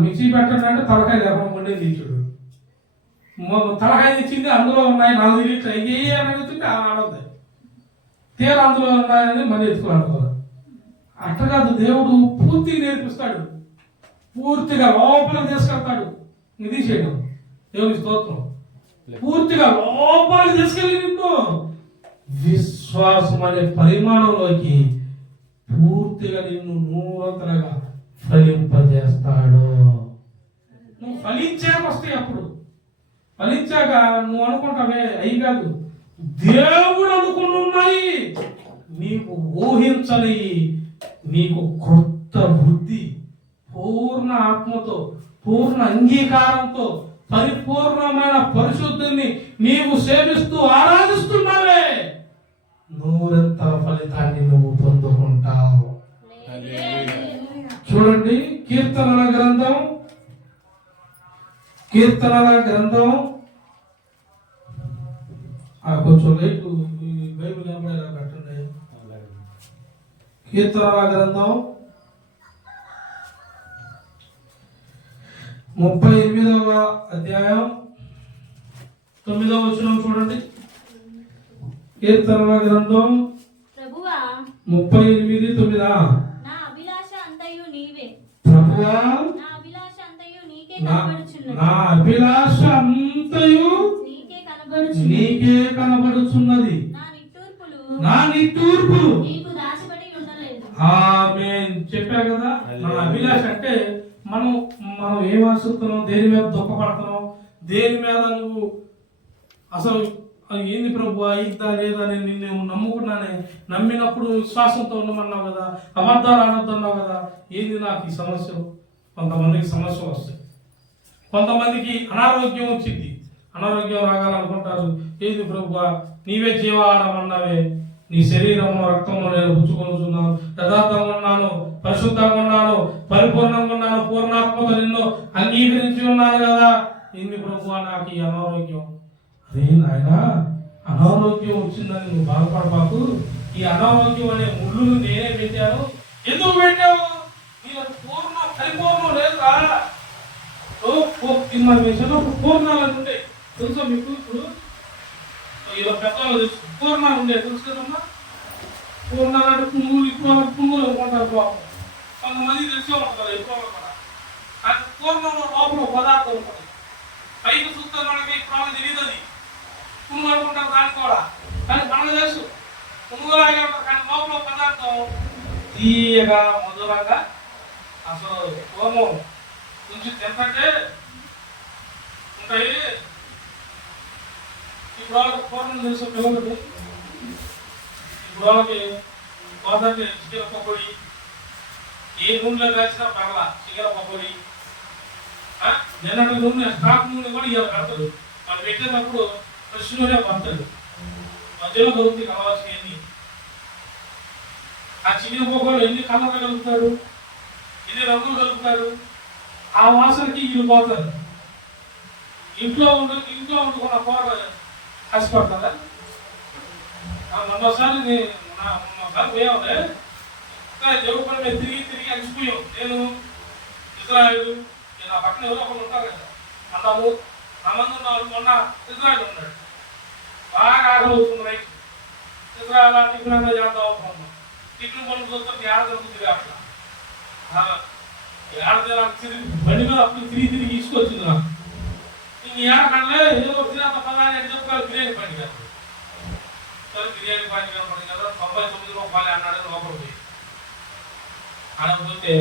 మిక్సీ పెట్టండి అంటే తలకాయ లేకుండా వండేది తీర్చుడు. తలకాయ ఇచ్చింది అందులో ఉన్నాయి 4 లీటర్లు అయ్యి అని అడుగుతుంటే ఆడవుతాయి. తీర అందులో ఉన్నాయని మళ్ళీ ఎత్తుకోవాలి. అట్ట కాదు, దేవుడు పూర్తిగా నేర్పిస్తాడు. పూర్తిగా లోపలికి తీసుకెళ్తాడు. ఇది చేయడం దేవుని స్తోత్రం. పూర్తిగా లోపలికి తీసుకెళ్ళి నిన్ను విశ్వాసం అనే పరిమాణంలోకి పూర్తిగా నిన్ను నూతనగా ఫలింపజేస్తాడు. నువ్వు ఫలించాక వస్తాయి. అప్పుడు ఫలించాక నువ్వు అనుకుంటావే అయి కాదు, దేవుడు అనుకుని ఉన్నాయి. నీకు ఊహించని నీకు కొత్త బుద్ధి పూర్ణ ఆత్మతో, పూర్ణ అంగీకారంతో, పరిపూర్ణమైన పరిశుద్ధిని నీవు సేవిస్తూ ఆరాధిస్తున్నావే, నూరంతల ఫలితాన్ని నువ్వు పొందుకుంటావు. చూడండి, కీర్తనల గ్రంథం కొంచెం లైట్ బైబిల్ కనపడేలా పెట్టండి. కీర్తనల గ్రంథం 38వ అధ్యాయం 9వ వచనం చూడండి. కీర్తనల గ్రంథం 38:9. నా అభిలాష అంతయు నీవే ప్రభువా, నా అభిలాష అంతయు నీకే కనబడుచున్నది. నా నిట్టూర్పులు నీకు దాచిపెట్టి ఉండలేదు. ఆమేన్. చెప్పా కదా, మన అభిలాష అంటే మనం ఏం ఆశిస్తున్నాం, దేని మీద దుఃఖపడుతున్నాం, దేని మీద నువ్వు అసలు ఏంది ప్రభు అయిద్దా లేదా, నేను నిన్ను నమ్ముకున్నానే, నమ్మినప్పుడు విశ్వాసంతో ఉండమన్నావు కదా, అబద్ధాలు అనొద్దన్నావు కదా, ఏంది నాకు ఈ సమస్యలు. కొంతమందికి సమస్యలు వస్తాయి, కొంతమందికి అనారోగ్యం వచ్చింది. అనారోగ్యం రాగాలనుకుంటారు. ఏంది ప్రభు, నీవే జీవాహారం అన్నావే, నీ శరీరంలో రక్తంలో నేను పుచ్చుకొనుచున్నాను, యథార్థంగా ఉన్నాను, పరిశుద్ధంగా ఉన్నాను, పరిపూర్ణంగా ఉన్నాను, పూర్ణాత్మతో నిన్ను అంగీకరించి ఉన్నాను కదా, ఏంది ప్రభు నాకు ఈ అనారోగ్యం. అదే నాయన, అనారోగ్యం వచ్చిందని నువ్వు బాధపడబాకు. ఈ అనారోగ్యం అనే ముళ్ళును నేనే పెట్టాను. ఎందుకు పెట్టావు? నేను పరిపూర్ణం లేదు రా. మన విషయంలో పూర్ణాలు ఉంటాయి తెలుసా మీకు? ఇప్పుడు ఇలా పెద్దలు తెలుసు, పూర్ణాలు ఉండే తెలుసు కదమ్మా. పూర్ణాలు అంటే పుంగులు, ఇప్పుడు పుంగులు అనుకుంటారు పాపం. కొంతమంది తెలిసే ఉంటుంది ఎక్కువ కూడా. కానీ పూర్ణంలో లోపల పదార్థం ఉంటుంది. పైకి చూస్తే మనకి ఇప్పుడు తెలియదు, అది పుంగు అనుకుంటారు దాన్ని కూడా. కానీ మనకు తెలుసు పుంగులాగే ఉంటారు, కానీ లోపల పదార్థం తీయగా మధురంగా. అసలు పూర్వం నుంచి తింటే ఉంటాయి. ఇప్పుడు వాళ్ళకి పూర్వం తెలుసు పిల్లలకి. ఇప్పుడు వాళ్ళకి గోదావరి చికెన్ పకోడీ, ఏ నూనెలో కాల్చినా పర్లా, చికెన్ పకోడీ. నిన్నటి నూనె, స్టాక్ నూనె కూడా ఇవాళ పెడతారు. వాళ్ళు పెట్టేటప్పుడు ఫ్రెష్ నూనె పడతాడు, మధ్యలో దొరుకుతాయి కావాల్సినవన్నీ. ఆ చికెన్ పకోడీ ఎన్ని కలర్లు కలుపుతాడు, ఎన్ని రంగులు కలుపుతాడు, ఆ వాసనకి వీళ్ళు పోతారు. ఇంట్లో వండుకున్న కూర కష్టపడతారా? మొన్నసారి పోయావులే, దేవుడి పని మీద తిరిగి అలసిపోయాం. నేను ఇజ్రాయిల్, నేను ఆ పక్కన ఎవరో ఒకరు ఉంటారు కదా, అన్నాము అమ్మంది ఉన్నారు. మొన్న ఇజ్రాయిల్ ఉన్నాడు, బాగా ఆకలి అవుతుంది రైతు. ఇజ్రాయిల్ టిఫిన్ అంతా చేద్దాం అనుకున్నాం. టిఫిన్ పనులు చూస్తే ఏడ దొరుకుతుంది అట్లా. బండి మీద అప్పుడు తిరిగి తీసుకొచ్చింది నాకు. ఇంక ఏడకంటే ఏదో తినంత పదాన్ని అని చెప్పుకోవాలి. బిర్యానీ బండి కాదు, సరే బిర్యానీ బండి కనపడింది కదా, 99 రూపాయలు అన్నాడు. లోపల పోయి అనకపోతే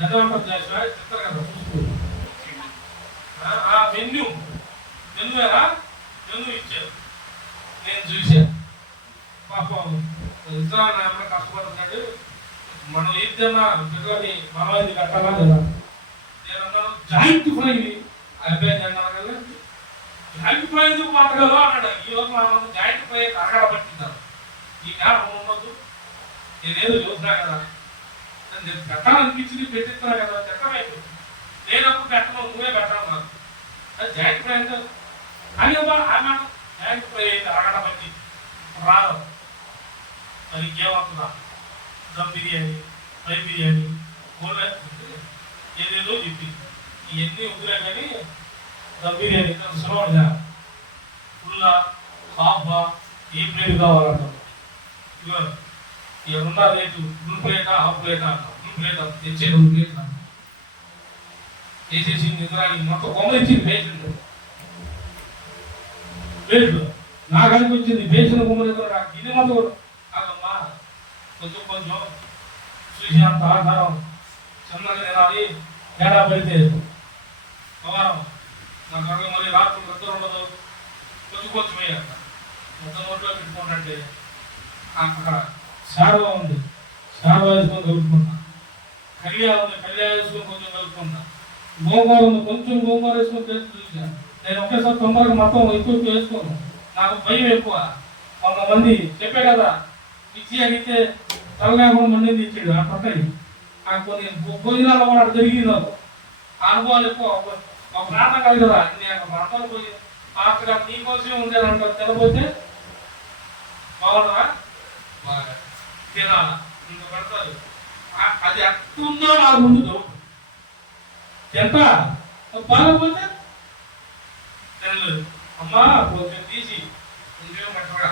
దండవంట చెప్తారు కదా, చూసుకో మెన్యూరా మెన్యూ ఇచ్చారు. నేను చూశాను. పాపం ఇజ్రాయిల్ ఏమైనా కష్టపడుతున్నాడు. మనం ఏదైనా పిల్లలని మనమైంది కట్టాలా లేదా? నేను అన్నాను జాయింట్ ఫ్రై. అబ్బాయి అన్నాను కదా, జాయింట్ ఫ్రై ఎందుకు పట్టగలవు అన్నాడు. ఈరోజు మనం జాయింట్ ఫ్రై అరగడ పట్టింటారు. ఈ జ్ఞాపకం ఉండదు. నేనేదో చూసినా కదా, నేను పెట్టాలనిపించింది, పెట్టిస్తున్నా కదా, పెట్టమైపోయింది. నేనప్పుడు పెట్టను, నువ్వే పెట్టాను నాకు. అది జాయింట్ ఫ్రై అంటే అని ఆమె జాయింట్ ఫ్రై అయితే అరగడ పట్టి రాదు. మరి ఇంకేమవుతుందా? దమ్ బిర్యానీ, ఫ్రై బిర్యానీ, గోల్డ్ ఏదేదో చెప్పింది. ఇవన్నీ వద్దులే కానీ దమ్ బిర్యానీ సులభంగా ఫుల్లా హాఫా ఏ ప్లేట్ కావాలంటారు. ఇక ఉన్న రేటు ఫుల్ ప్లేటా హాఫ్ ప్లేటా అంటారు. ఫుల్ ప్లేట్ తెచ్చే 2 ప్లేట్లు అంటారు. వేసేసి నిద్రానికి మొత్తం కొమ్మలిచ్చింది పేషెంట్. ప్లేట్లు నాకు అనిపించింది పేషెంట్ కొమ్మలు నాకు ఇది మొత్తం కాదమ్మా, కొంచెం చూసి అంత ఆహారం చిన్నగా తినాలి. తేడా పడితే పవారం నాకు అక్కడ మళ్ళీ రాత్రి నిద్ర ఉండదు. కొంచెం వేయాలి, మొత్తం నోట్లో పెట్టుకుంటే అక్కడ శారవ ఉంది, శారవ వేసుకొని కలుపుకుంటా. కళ్యాణ ఉంది, కళ్యాణ వేసుకొని కొంచెం కలుపుకుంటా. గోంగూర ఉంది, కొంచెం గోంగూర వేసుకొని టేస్ట్ చూసా. నేను ఒకేసారి తొందరగా మొత్తం ఎక్కువ వేసుకోను, నాకు భయం ఎక్కువ. కొంతమంది చెప్పే కదా ఇచ్చి అడిగితే తలగా కూడా మండింది ఇచ్చాడు అట్టుంటాయి. నాకు కొన్ని భోజనాలు కూడా జరిగింది, నాకు ఆ అనుభవాలు ఎక్కువ. ఒక ప్రార్థన కాదు కదా, నేను ప్రార్థన పోయి అక్కడ నీకోసమే ఉండేది అంటారు. తినపోతే బాగుండరా, బాగా తినాల ఇంకా పెడతారు. అది అట్టుందో నాకు ముందు డౌట్. తింటా బాగపోతే తినలేదు. అమ్మా కొంచెం తీసి కొంచెం కట్టగా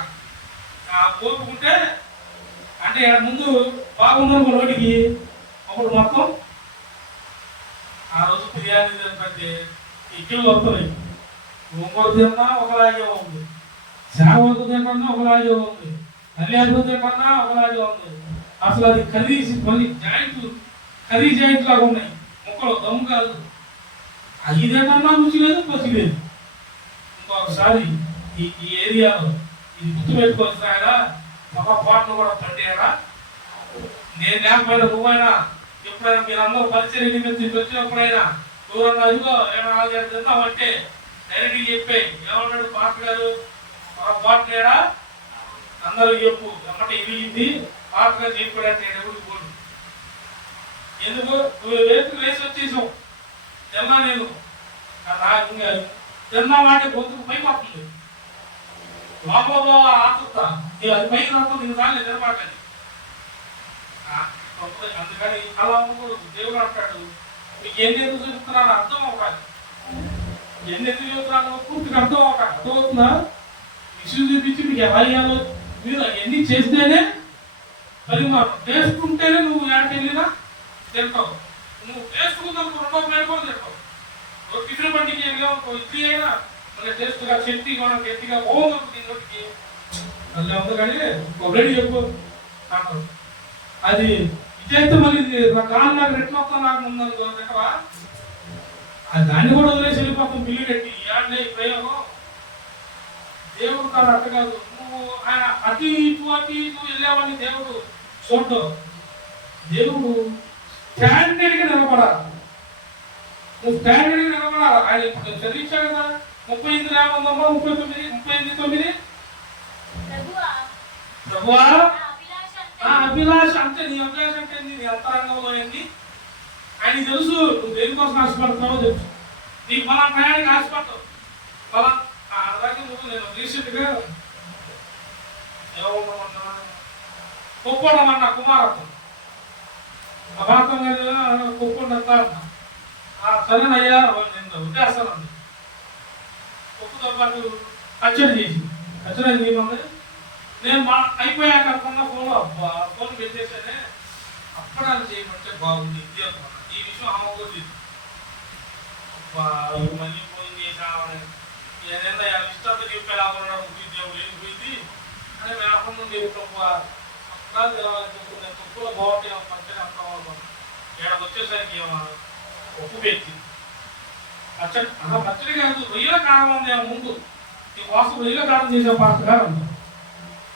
పోపుకుంటే అంటే ముందు బాగున్నాను నోటికి, అప్పుడు మొత్తం ఆ రోజు బిర్యానీ తినబట్టి ఇక్కలు వస్తున్నాయి. గోంగూర తిన్నా ఒకలాగే ఉంది, శావకు తిన్నా ఒకలాగే ఉంది, కళ్యాణకు తిన్నా ఒకలాగే ఉంది. అసలు అది కర్రీసి మళ్ళీ కర్రీ జాయింట్ లాగా ఉన్నాయి ముక్కలు, దమ్ము కాదు. అది తింటన్నా రుచి లేదు, పచ్చి లేదు. ఇంకొకసారి ఈ ఏరియాలో ఇది గుర్తుపెట్టుకోవచ్చు ఆయన, ఒక పాటలు కూడా పండియారా. నేను లేకపోయినా నువ్వైనా ఎప్పుడైనా మీరందరూ పరిచయం నిమిత్తం వచ్చినప్పుడైనా ఎవరన్నా ఇదిగో 4 తిందామంటే డైరెక్ట్గా చెప్పాయి. ఏమన్నాడు పాట గారు, ఒక పాట లేడా అందరూ చెప్పు ఎమ్మటే ఇరిగింది పాట గారు చెప్పాడంటే ఎవరికి పోడు. ఎందుకు నువ్వు వేసి వచ్చేసావు తిన్నా. నేను ఇంకా తిన్నామంటే గొంతుకు పైకి వస్తుంది, లోపల ఆతుతా అది పైకి రాకుండా దీని దాన్ని తినబాటని. అందుకని అలా ఉండకూడదు. దేవుడు అంటాడు మీకు ఎన్ని ఎందుకు చెబుతున్నాను అర్థం అవ్వాలి, ఎన్ని ఎందుకు చెబుతున్నాను పూర్తిగా అర్థం అవ్వక అర్థమవుతుందా. ఇష్యూ చూపించి మీకు ఎలా అయ్యాలో మీరు ఎన్ని చేస్తేనే పరిమాణం చేసుకుంటేనే నువ్వు ఎక్కడికి వెళ్ళినా తింటావు. నువ్వు చేసుకుందాం 2 ప్లేట్ కూడా తింటావు. టిఫిన్ బండికి వెళ్ళావు ఇడ్లీ అయినా మళ్ళీ టేస్ట్గా చెట్టి మనం గట్టిగా బాగుంది నోటికి మళ్ళీ ఉంది. కానీ ఒకటి చెప్పు అంటారు అది ఇదైతే మళ్ళీ కాలు నాకు రెట్లు వస్తాను నాకు ముందు ఎక్కడా దాన్ని కూడా వదిలేసి వెళ్ళిపోతాం బిల్లు కట్టి. అంటే ఈ ప్రయోగం దేవుడు కాదు అట్ట కాదు. నువ్వు ఆయన అటు ఇటు వెళ్ళావని దేవుడు చూడ్డు. దేవుడు స్టాండర్డ్గా నిలబడాలి, నువ్వు స్టాండర్డ్గా నిలబడాలి. ఆయన ఇప్పుడు చదివించాడు కదా 38 ఉందమ్మా, 39 ప్రభువా అభిలాష అంటే నీ అభిలాష అంటే నీ అంతరంగంలో ఏంది ఆయన తెలుసు. నువ్వు దేనికోసం ఆశపడుతున్నావో తెలుసు. నీకు మన ప్రయాణికి ఆశపడతావు అలా. అలాగే నువ్వు నేను రీసెంట్గా ఏమన్నా కుప్పడం అన్న కుమారత్వం ఆ భారతం గారు కుప్పంతా సరేనయ్యా నేను ఉద్దేశాను. కుప్పుతో పాటు పచ్చడి చేసి పచ్చడి చేయమంది. నేను అయిపోయాక అనుకున్న ఫోన్ పెట్టేసానే అప్పడాలు చేయమంటే బాగుంది ఇది అనుకున్నా. ఈ విషయం అమ్మకూడదు. మళ్ళీ ఫోన్ చేసామని ఏదైనా ఇష్టంతో చెప్పేలాగా దేవుడు ఏం పోయింది అని మేము అక్కడ అప్పడాలు తెలవాలనుకుంటున్నా. తక్కువలో బాగుంటాయి పచ్చడి అంటాం. ఏడాది వచ్చేసరికి ఉప్పు పెట్టి పచ్చడి పచ్చడి కాదు రొయ్యల కారం ఉంది ముందు. ఈ కోసం రొయ్యల కారం చేసే పాత్ర గారు అంటారు.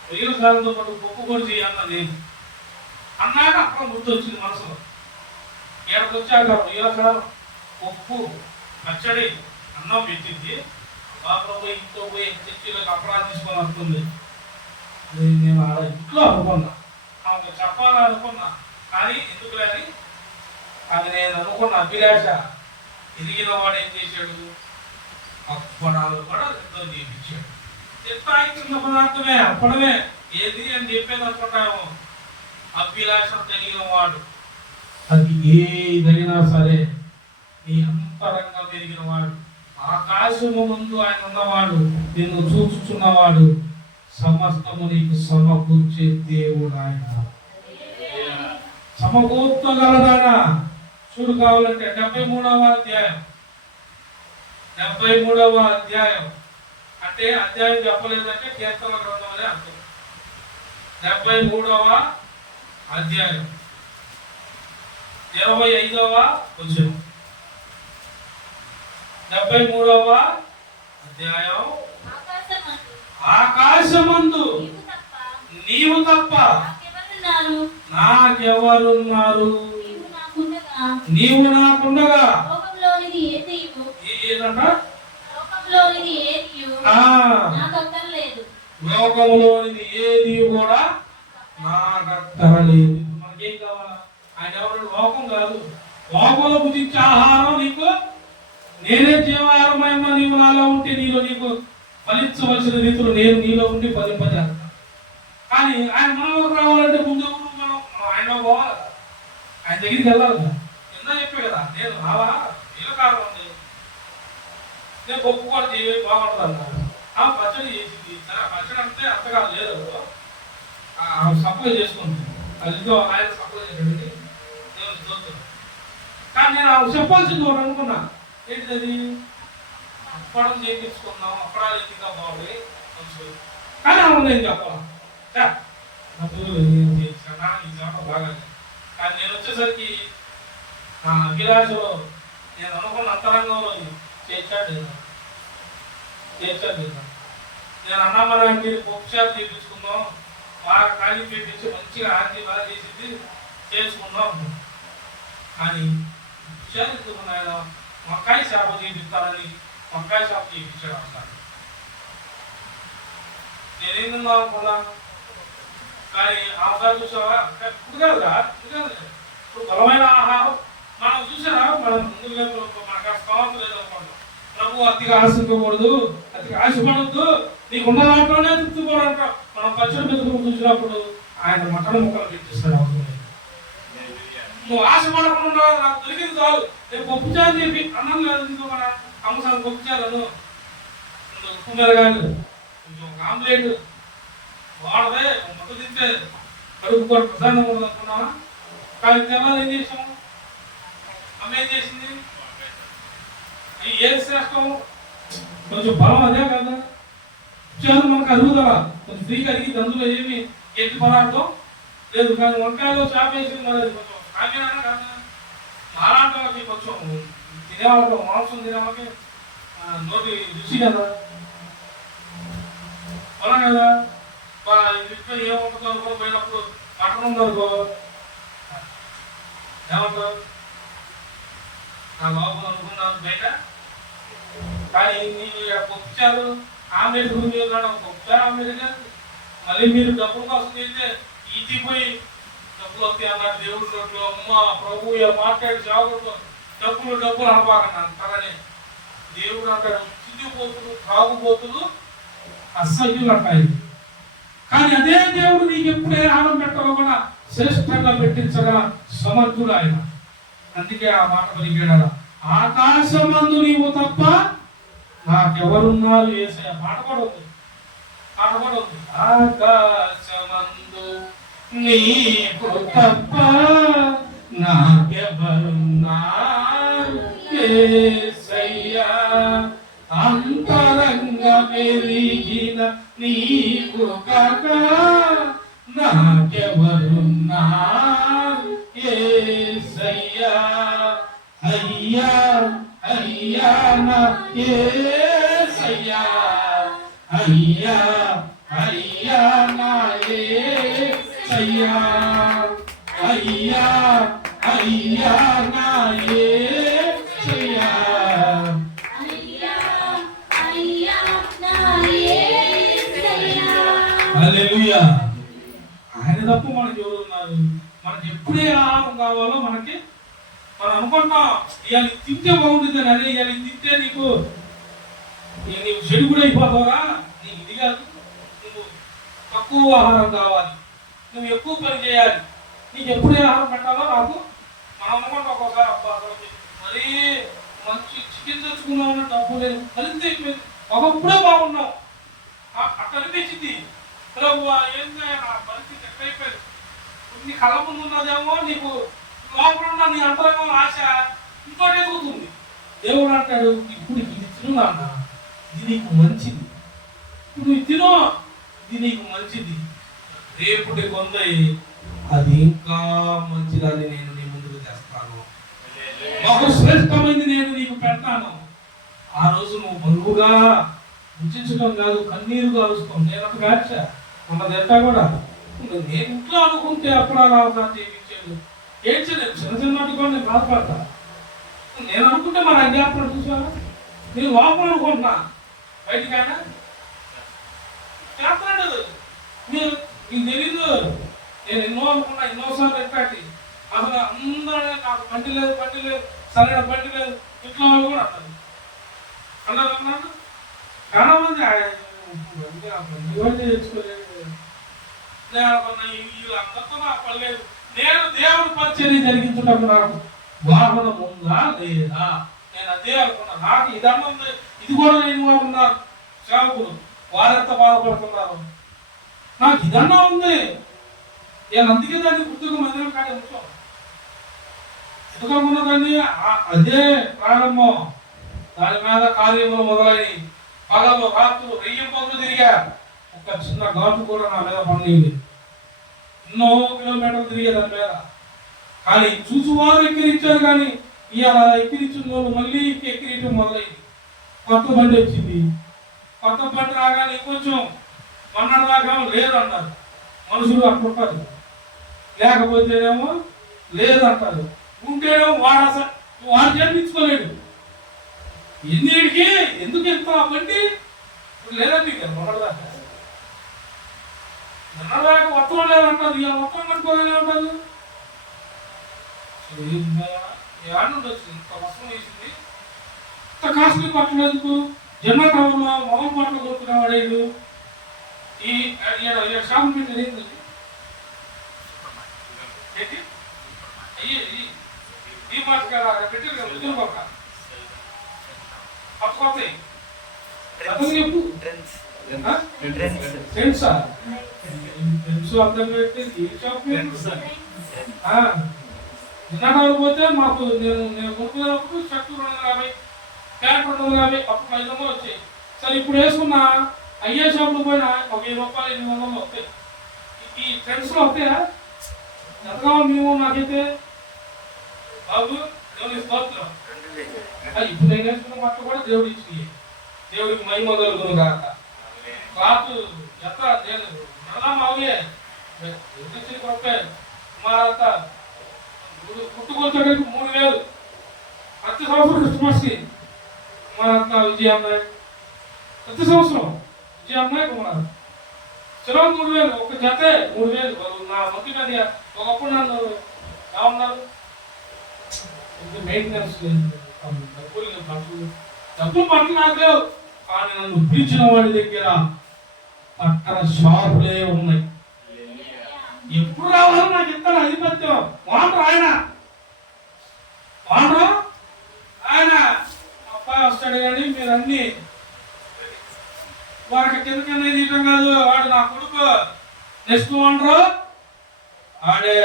రొయ్యల కారంతో పాటు పప్పు కూడా చేయాలన్నా నేను అన్నాక అక్కడ గుర్తు వచ్చింది మనసులో. ఏడాది వచ్చాక రొయ్యల కారం పప్పు పచ్చడి అన్నం పెట్టింది. బాబులో పోయి ఇంట్లో పోయి చర్చిలోకి అప్పడాలు తీసుకొని వస్తుంది. నేను ఆడ ఇంట్లో అనుకున్నా, ఆమెకు చెప్పాలనుకున్నా. కానీ ఎందుకు లేని అది నేను అనుకున్న అభిలాష ఎదిగిన వాడు ఏం చేశాడు, అప్పడాలు కూడా ఎంతో చేయించాడు. చిన్న పదార్థమే అప్పడమే ఏది అని చెప్పేది అనుకుంటాము. అభిలాష కలిగిన వాడు అది ఏదైనా సరే నీ అంతరంగం పెరిగిన వాడు, ఆకాశము ముందు ఆయన ఉన్నవాడు, నిన్ను చూచుచున్నవాడు, సమస్తము నీకు సమకూర్చే దేవుడు ఆయన. సమకూర్చగలడానా చూడు. కావాలంటే 73వ అధ్యాయం 73వ అధ్యాయం అంటే అధ్యాయం చెప్పలేదంటే కీర్తన గ్రంథం అనే అర్థం. 73వ అధ్యాయం 25వ వచనం. 73వ అధ్యాయం ఆకాశమందు నీవు తప్ప నాకెవరున్నారు, నీవు నాకుండగా లోకంలోనిది ఏదియు ఏదంట లోకంలోనిది ఏదియు ఆ, నాకు అక్కర్లేదు. లోకంలోనిది ఏది కూడా నాకు అక్కరలేదు. మనకేం కావాలా? ఆయన ఎవరు? లోకం కాదు. లోకంలో భుజించే ఆహారం నీకు నేనే జీవాహారమైన నీవు నాలో ఉంటే నీకు ఫలించవలసిన రీతిలో నేను నీలో ఉండి ఫలింపజేస్తాను. కానీ ఆయన మనలోకి రావాలంటే ముందు మనం ఆయన పోవాలి, ఆయన దగ్గరికి వెళ్ళాలి కదా. కింద చెప్పే కదా, నేను రావా నీళ్ళ కారణం ఉంది, నేను పప్పు కూడా చేయ బాగుంటుంది అన్నాడు. ఆ పచ్చడి చేసింది. సరే పచ్చడి అంటే అంతగా లేదు, సప్లై చేసుకుంది. అది ఆయన సప్లై చేయండి నేను చూస్తాను. కానీ నేను చెప్పాల్సింది ఒకటి అనుకున్నా. ఏంటిది? అప్పడం చేయించుకున్నాం, అప్పడాలు ఎందుకు బాగుంది కానీ అవును నేను చెప్పాలి బాగా. కానీ నేను వచ్చేసరికి నా అభిలాషలో నేను అనుకున్న అంతరంగంలో చేర్చాడు లేదా నేను అన్నామని పక్షాలు చేయించుకుందాం, బాగా ఖాళీ చేయించి మంచిగా ఆర్తి బాగా చేసింది చేసుకుందాం. కానీ ఆయన వంకాయ చేప చేపిస్తానని వంకాయ చేప చేయించాడు. అంటారు నేనేం తిందాం అనుకున్నా. కానీ ఆహారం చూసావా? ఇప్పుడు కాదురా, ఇప్పుడు బలమైన ఆహారం మనం చూసారా? మనం ముందుగా మనకు స్తోమత లేదనుకోండి. ప్రభు అతిగా ఆశించకూడదు, అతిగా ఆశపడద్దు, నీకున్న దాంట్లోనే తృప్తిపోవడంట. మనం పచ్చడి మెతుకులు చూసినప్పుడు ఆయన మటన్ ముక్కలు పెట్టిస్తాడు. అవసరం లేదు, నువ్వు ఆశపడకుండా నాకు దొరికింది చాలు. నేను పప్పు చాలు చెప్పి అన్నం లేదు మన అమ్మసారి పప్పు చాలను ఉప్పు మెరగాలి, కొంచెం ఆమ్లెట్ వాడదే మొక్క తింటే కడుపు కూడా ప్రధానంగా ఉండదు అనుకున్నావా? కానీ తెల్లారు ఏం చేసాము? అమ్మ ఏం చేసింది? ఏది శ్రేష్టం? కొంచెం బలం అదే కదా. చాలు మనకు అరుగుదల కొంచెం ఫ్రీగా అరిగి అందులో ఏమి ఎట్టి పదార్థం లేదు. కానీ వంకాయలో చేప వేసి మరి కొంచెం కాకినాడ కాదు. మాలాంటి వాళ్ళకి కొంచెం తినేవాళ్ళకి మాంసం తినేవాళ్ళకి నోటి రుచి కదా, పొలం కదా. ఇంట్లో ఏముంటుందో అనుకో, పోయినప్పుడు మటన్ ఉందనుకో ఏమంటారు? నా లోపల అనుకున్నాను బయట. కానీ మీరు పప్పుచారు ఆమ్లెట్ గురించి పప్పుచారు ఆమ్లెట్ కాదు. మళ్ళీ మీరు డబ్బుల కోసం చేస్తే ఇంటిపోయి డబ్బులు వస్తాయి అన్నాడు దేవుడి నోట్లో. అమ్మ ప్రభు మాట్లాడి చావుతో డబ్బులు అనబాకండి అంటారని దేవుడు అంటాడు. తిండిపోతులు త్రాగుబోతులు అసహ్యులు అంటాయి. కానీ అదే దేవుడు నీకు ఎప్పుడే ఆనందం పెట్టాలో కూడా శ్రేష్టంగా పెట్టించగల సమర్థుడు ఆయన. అందుకే ఆ మాట పలికాడు, ఆకాశమందు నీవు తప్ప నాకెవరున్నారు యేసయ్య. పాట కూడా ఉంది. ఆకాశమందు నీకు తప్ప నాకెవరున్నారు యేసయ్య, అంతరంగ మెరిగిన నీకు కాక నాకెవరున్నారు యేసయ్యా. అయ్యా అయ్యా నా యేసయ్యా, అయ్యా అయ్యా నా యేసయ్యా, అయ్యా అయ్యా నా యేసయ్యా. హల్లెలూయా. ఆయన తప్ప మనకి ఎవరు ఉన్నారు? మనకి ఎప్పుడే ఆహారం కావాలో మనకి మనం అనుకుంటాం ఇవాళ తింటే బాగుంటుంది అని. అదే ఇవాళ తింటే నీకు చెడు కూడా అయిపోతావరా? నీకు ఇది కాదు, నువ్వు తక్కువ ఆహారం కావాలి, నువ్వు ఎక్కువ పని చేయాలి. నీకు ఎప్పుడే ఆహారం పెట్టాలో నాకు మనం అనుకుంటాం ఒక్కోసారి అబ్బా మరీ మంచి చికెన్ తెచ్చుకున్నామన్న డబ్బు లేదు, మరింత అయిపోయింది. ఒకప్పుడే బాగున్నాం అట్లా అనిపించింది. ఏంటంటే నా పరిస్థితి ఎక్కడైపోయింది. నీ కళ్ళ ముందు ఉన్నదేమో నీకు లోపల ఉన్న నీ అంతరంగం ఆశ ఇంకోటి ఎదుగుతుంది. దేవుడు అంటాడు, ఇప్పుడు ఇది తినున్నాన్న, ఇది నీకు మంచిది, ఇప్పుడు నువ్వు తినో, ఇది నీకు మంచిది, రేపుటి కొందై అది ఇంకా మంచిదని నేను నీ ముందుకు తెస్తాను, బహు శ్రేష్టమైంది నేను నీకు పెడతాను. ఆ రోజు నువ్వు బరువుగా రుచించడం కాదు, కన్నీరు కాలుస్తావు. నేను ఒక వ్యాఖ్య ఉన్నదంతా కూడా నేను ఇంట్లో అనుకుంటే అప్పుడు అవకాశం చేయించాడు. ఏడ్చలేదు, చిన్న చిన్న వాటికి కూడా నేను బాధపడతా. నేను అనుకుంటే మరి ఆయన చేస్తున్నాడు చూసారా, నేను లోపల అనుకుంటున్నా బయటికి ఆయన చేస్తున్నాడు. మీరు మీకు తెలీదు, నేను ఎన్నో అనుకున్నా, ఎన్నోసార్లు ఎక్కాటి అసలు అందరూ నాకు బండి లేదు సరైన బండి లేదు ఇంట్లో వాళ్ళు కూడా అంటారు అన్నాడు. చాలా మంది తెచ్చుకోలేదు, వీళ్ళందరితో నాకు పడలేదు. నేను దేవుని పరిచర్య జరిగించుటప్పుడు నాకు వాహనం ఉందా లేదా, నేను అదే అనుకున్నా. నాకు ఇదన్నా ఉంది, ఇది కూడా లేని వారు ఉన్నారు సేవకులు, వారెంత బాధపడుతున్నారు. నాకు ఇదన్నా ఉంది, నేను అందుకే దాన్ని గుర్తుకు మందిరం కాదు ఉంచాం. ఎందుకనుకున్న దాన్ని అదే ప్రారంభం, దాని మీద కార్యములు మొదలై పగలు రాత్రులు 1000 పనులు తిరిగా. ఒక చిన్న ఘాటు కూడా నా మీద పడలేదు. ఎన్నో కిలోమీటర్లు తిరిగే దాని మీద. కానీ చూసువారు ఎక్కిరించారు, కానీ ఇవాళ ఎక్కిరించిన వాళ్ళు మళ్ళీ ఎక్కిరించడం మొదలైంది. కొత్త బండి వచ్చింది, కొత్త బండి రాగానే ఇంకొంచెం మన్నాడు దాకా లేదన్నారు మనుషులు అనుకుంటారు, లేకపోతేనేమో లేదంటారు, ఉంటేనేమో వాడు చేయించుకోలేడు. ఎన్నిటికి ఎందుకు వెళ్తావు ఆ బండి ఇప్పుడు లేదండి, మొన్నటిదాకా మొత్తం లేదంటారు, ఇలా మొత్తం కట్టుకోలేదంటారు. ఏడుండొచ్చు, ఇంత వస్త్రం వేసింది, ఇంత కాస్ట్లీ బట్టలు ఎందుకు, జనరల్ టౌన్లో మొగం బట్టలు కొనుక్కునేవాడు. ఈ షాప్ పెట్టేది ఏంటి ఈ మాట కదా పెట్టారు కదా ఉద్యోగం ఒక కొత్త చెప్పు ఫ్రెండ్సా ఫ్రెండ్స్ అర్థం పెట్టి ఏ షాప్ నిన్నటి పోతే మాకు నేను కొనుక్కునేటప్పుడు షర్ట్ 250, ప్యాంట్ 250, అప్పుడు 500 వచ్చాయి. సరే ఇప్పుడు వేసుకున్నా అయ్యే షాపులు పోయినా ఒక 1000 రూపాయలు 800 వస్తాయి. ఈ ట్రెండ్స్లో వస్తాయా? ఎంత కావాలి మేము నాకైతే బాబు దేవుని స్తోత్రం. ఇప్పుడు నేను వేసుకున్న బట్ట కూడా దేవుడు ఇచ్చి దేవుడికి మహిమ కలుగును కాక. క్లాత్ ఎంత నేను మళ్ళా మావే గొప్ప మారంతా పుట్టుకొచ్చేటప్పుడు 3000 ప్రతి సంవత్సరం క్రిస్మస్కి మారంతా విజయమ్మాయి, ప్రతి సంవత్సరం విజయమ్మాయి కుమారు చిరవ 3000 ఒక జతే 3000. నా మొత్తం మీద ఒకప్పుడు నన్ను ఏమన్నారు, మెయింటెనెన్స్ డబ్బులు పట్టు నాకు లేవు, కానీ నన్ను పిలిచిన వాడి దగ్గర పట్టణ షాపులే ఉన్నాయి. ఎప్పుడు రావాలో నాకు ఇస్తాడు ఆధిపత్యం. వాడు ఆయన అబ్బాయి వస్తాడు, కానీ మీరు అన్ని వారికి కింద తీయటం కాదు. వాడు నా కొడుకు నెక్స్ట్ వాడరు, ఆడే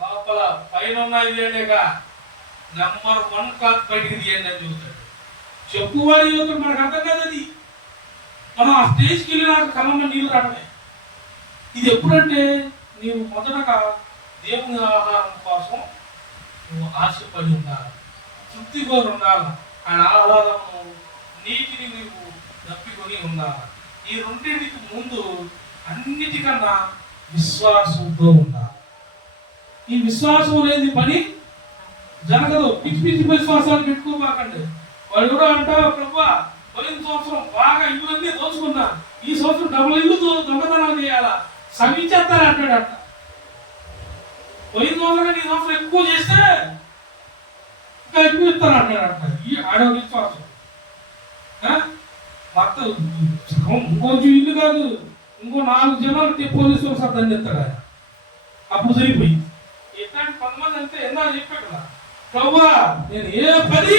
లోపల పైన ఉన్నది నెంబర్ 1 క్లాత్ బయటికి తీయండి అని చూస్తాడు. చెప్పువాడి చూస్తాడు, మనకు అర్థం కాదు. అది మనం ఆ స్టేజ్కి వెళ్ళినాక కళ్ళమ్మ నీళ్ళు రావడమే. ఇది ఎప్పుడంటే నీవు మొదటగా దేవుని ఆహారం కోసం నువ్వు ఆశపడి ఉండాలి, తృప్తి కోరి ఉండాలి, ఆయన ఆహ్లాదము నీటిని నీవు తప్పికొని ఉండాలి. ఈ రెండింటికి ముందు అన్నిటికన్నా విశ్వాసంతో ఉండాలి. ఈ విశ్వాసం అనేది పని జరగదు. పిచ్చి పిచ్చి విశ్వాసాలు పెట్టుకోబాకండి. వాడు కూడా అంటా, ప్రభువా పోయిన సంవత్సరం బాగా ఇల్లులన్నీ దోచుకున్నా, ఈ సంవత్సరం డబుల్ ఇల్లు దొంగతనాలు చేయాలా, సమించేస్తారు అంటాడట. పోయిన సంవత్సరం ఈ సంవత్సరం ఎక్కువ చేస్తే ఇంకా ఎక్కువ ఇస్తారు అంటాడట. ఈ ఆడవ విశ్వాసం భర్త ఇంకొంచెం ఇల్లు కాదు, ఇంకో 4 జనాలు పోలీసులు సర్దని చెప్తాడు ఆయన. అప్పుడు సరిపోయింది. ఇట్లాంటి 10 మంది అంతే ఎందా చెప్పాడు కదా, ప్రభువా నేను ఏ పని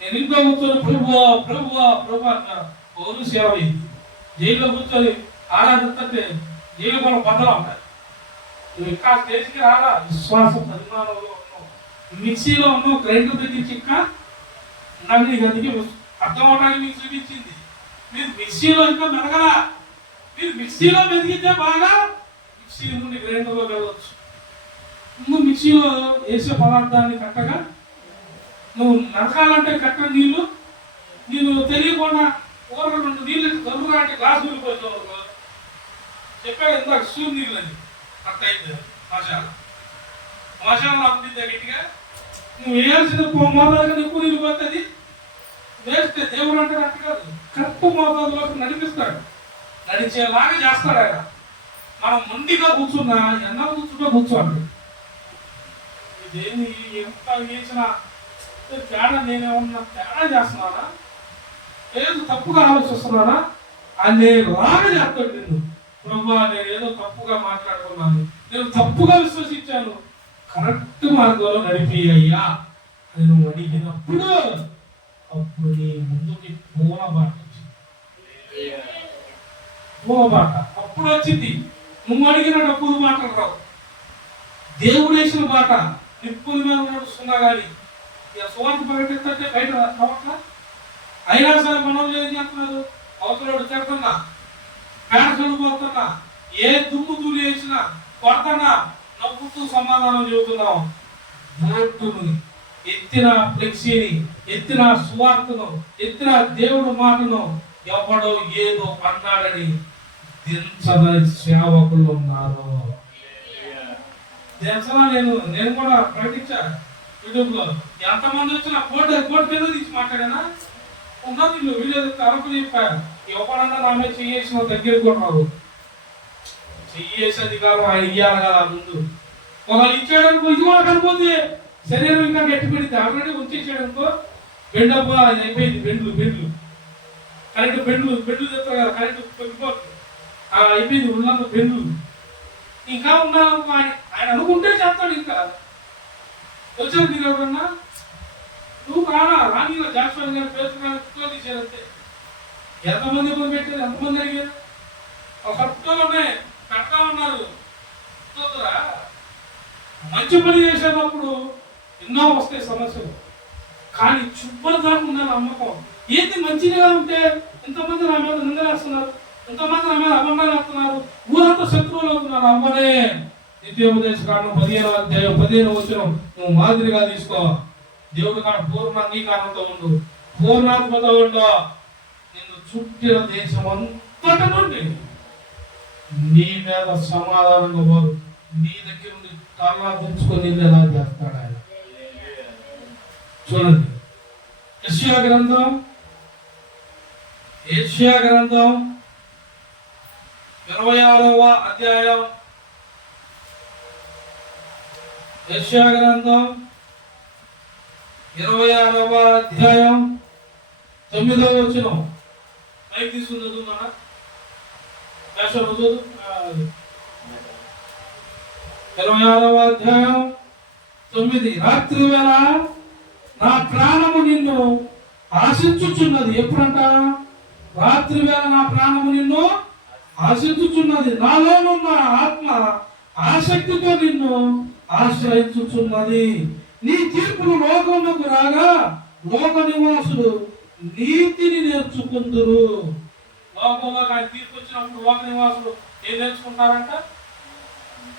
నేను ఇంట్లో కూర్చొని ప్రభువా అన్నారు. పౌరు సేవ అయింది. జైల్లో కూర్చొని ఆరాధిస్తుంటే జైలు మనం బద్దలు ఉంటాయి. నువ్వు ఇంకా స్టేజ్కి రాలా, విశ్వాసం పరిమాణంలో ఉన్నావు, మిక్సీలో ఉన్నావు, గ్రైండర్ దగ్గరికి ఇంకా నాకు నీకు అందుకే అర్థం అవడానికి మీకు చూపించింది. మీరు మిక్సీలో ఇంకా మెదగలా, మీరు మిక్సీలో మెదిగితే బాగా మిక్సీ నుండి గ్రైండర్లో వెళ్ళవచ్చు. నువ్వు మిక్సీలో వేసే పదార్థాన్ని కట్టగా నువ్వు నరకాలంటే కట్ట నీళ్ళు తెలియకుండా కూర 2 నీళ్ళు గరువుగా అంటే గ్లాసు ఊరిపోతావు చెప్పాడు ఇందాక సూర్ నీళ్ళు అని కట్ట అయితే మసాలా శ్మశానం అవుతుంది గట్టిగా నువ్వు వేయాల్సిన మోతాదుగా ఎక్కువ నీళ్ళు పోతుంది వేస్తే దేవుడు అంటే అట్టు కాదు కరెక్ట్ మోతాదులోకి నడిపిస్తాడు నడిచేలాగా చేస్తాడు ఆయన మనం మొండిగా కూర్చున్నా ఎన్న కూర్చోండి ఇదేంది ఎంత వేసినా తేడా నేనేమన్నా తేడా చేస్తున్నానా ఏదో తప్పుగా ఆలోచిస్తున్నానా అనే లాగా చేస్తాడు నేను ప్రభా నేను ఏదో తప్పుగా మాట్లాడుకున్నాను నేను తప్పుగా విశ్వసించాను కరెక్ట్ మార్గంలో నడిపి అయ్యా అని నువ్వు అడిగినప్పుడు అప్పుడు నీ ముందుకి పూలబాట వచ్చింది పూలబాట అప్పుడు వచ్చింది నువ్వు అడిగిన డబ్బులు మాటలు రావు దేవుడు వేసిన బాట నిప్పుల మీద నడుస్తున్నా కానీ ఇక సువార్త ప్రకటిస్తుంటే బయట రావట్లా అయినా సరే మనం ఏం చేస్తున్నారు అవతల తిడుతున్నా పేడసలు పోతున్నా ఏ దుమ్ము దూరి వేసినా కొడతన్నా నవ్వుతూ సమాధానం చెబుతున్నాం బోర్డును ఎత్తిన ఫ్లెక్సీని ఎత్తిన సువార్తను ఎత్తిన దేవుడు మాటను ఎవడో ఏదో అన్నాడని దించని సేవకులు ఉన్నారు దించనా నేను కూడా ప్రకటించా యూట్యూబ్ లో ఎంతమంది వచ్చినా కోటి మీద తీసి మాట్లాడానా ఉన్నది వీడియో తరపు చెప్పారు ఎవడన్నా నా మీద చెయ్యేసిన దగ్గరికి కూడా రావు చెయ్యేసి అధికారం ఆయన ఇయ్యాలి కదా ముందు ఒకళ్ళు ఇచ్చాడనుకో ఇది కూడా కనిపోతే శరీరం ఇంకా గట్టి పెడితే ఆల్రెడీ వచ్చేసాడనుకో బెండబ్బా అది అయిపోయింది బెండ్లు కరెంటు బెండ్లు తెస్తారు కదా కరెంటు పెరిగిపోతుంది అయిపోయింది ఉన్నంత బెండ్లు ఇంకా ఉన్నాను ఆయన అనుకుంటే చేస్తాడు ఇంకా వచ్చారు మీరు ఎవరన్నా నువ్వు రాని జాస్వాన్ గారు పేరు తీసారంతే ఎంతమంది ఇబ్బంది పెట్టారు ఎంతమంది అడిగారు ఒక కట్టుకోలు ఉన్నాయి కట్టా ఉన్నారు మంచి పని చేసేటప్పుడు ఎన్నో వస్తాయి సమస్యలు కానీ చుప్పలు దాకుండా నమ్మకం ఏంటి మంచిగా ఉంటే ఇంతమంది నా మీద నిందలేస్తున్నారు ఇంతమంది నా మీద అబద్ధాలు వేస్తున్నారు ఊరంతా శత్రువులు అవుతున్నారు అమ్మనే నిత్యోపదేశ కారణం 15వ అధ్యాయం 15వ వచనం నువ్వు మాదిరిగా తీసుకో దేవుడు కాడ పూర్ణ అంగీకారంతో ఉండు పూర్ణాత్మతో ఉండు నిన్ను చుట్టిన దేశం అంతట నుండి నీ మీద సమాధానంగా వారు నీ దగ్గర నుండి తలా దించుకొని వెళ్ళేలా చేస్తాడు ఆయన చూడండి యెషయా గ్రంథం 26వ అధ్యాయం యెషయా గ్రంథం 26వ అధ్యాయం 9వ వచనం మైక్ తీసుకుని చదువుతానా యాషరు చదువు 26వ అధ్యాయం 9 రాత్రి వేళ నా ప్రాణము నిన్ను ఆశించుచున్నది ఎప్పుడంట రాత్రి వేళ నా ప్రాణము నిన్ను ఆశించుచున్నది నాలోనున్న ఆత్మ ఆసక్తితో నిన్ను ఆశ్రయించుచున్నది నీ తీర్పులు లోకమునకు రాగా లోక నివాసులు నీతిని నేర్చుకుందురు లోకంలో ఆయన తీర్పు వచ్చినప్పుడు లోక నివాసులు ఏం నేర్చుకుంటారంట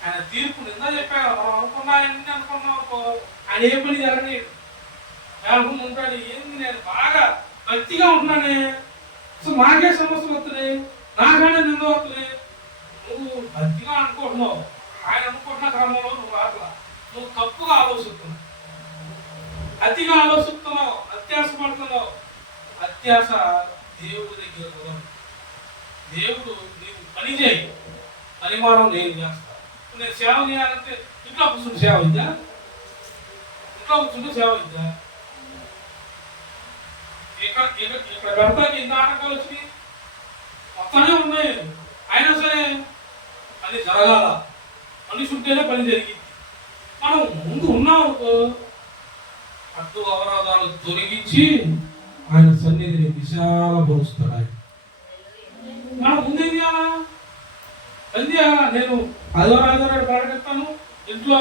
ఆయన తీర్పు నిందా చెప్పారు మనం అనుకున్నా ఎన్ని అనుకున్నాం ఆయన ఏ పని జరగని అనుకుని ఉంటాడు ఏంది నేను బాగా భక్తిగా ఉంటున్నానే అసలు నాకే సమస్యలు వస్తున్నాయి నాకనే నింద వస్తున్నాయి నువ్వు భక్తిగా అనుకుంటున్నావు ఆయన అనుకుంటున్న క్రమంలో నువ్వు రాట్లా నువ్వు తప్పుగా ఆలోచిస్తున్నావు అతిగా ఆలోచిస్తున్నావు అత్యాస పడుతున్నావు అత్యాస దేవుడి దగ్గర దేవుడు నీవు పని చేయి పరిమాణం నేను చేస్తా నేను సేవ చేయాలంటే ఇంట్లో కూర్చుంటే సేవ ఇద్దా ఇంట్లో కూర్చుంటే సేవ ఇద్దా ఇక్కడ పెడతాకి ఇంత ఆటంకాలు వచ్చినాయి మొత్తమే ఉన్నాయి అయినా సరే అది జరగాల మనిషి ఉంటేనే పని జరిగింది మనం ముందు ఉన్నాం అనుకో అడ్డు అవరోధాలు తొలగించి ఆయన సన్నిధిని విశాలపరుస్తాడు ఆయన మనం ముందు ఏం చేయాలా పని చేయాలా నేను ఆదివారం ప్రకటిస్తాను ఇంట్లో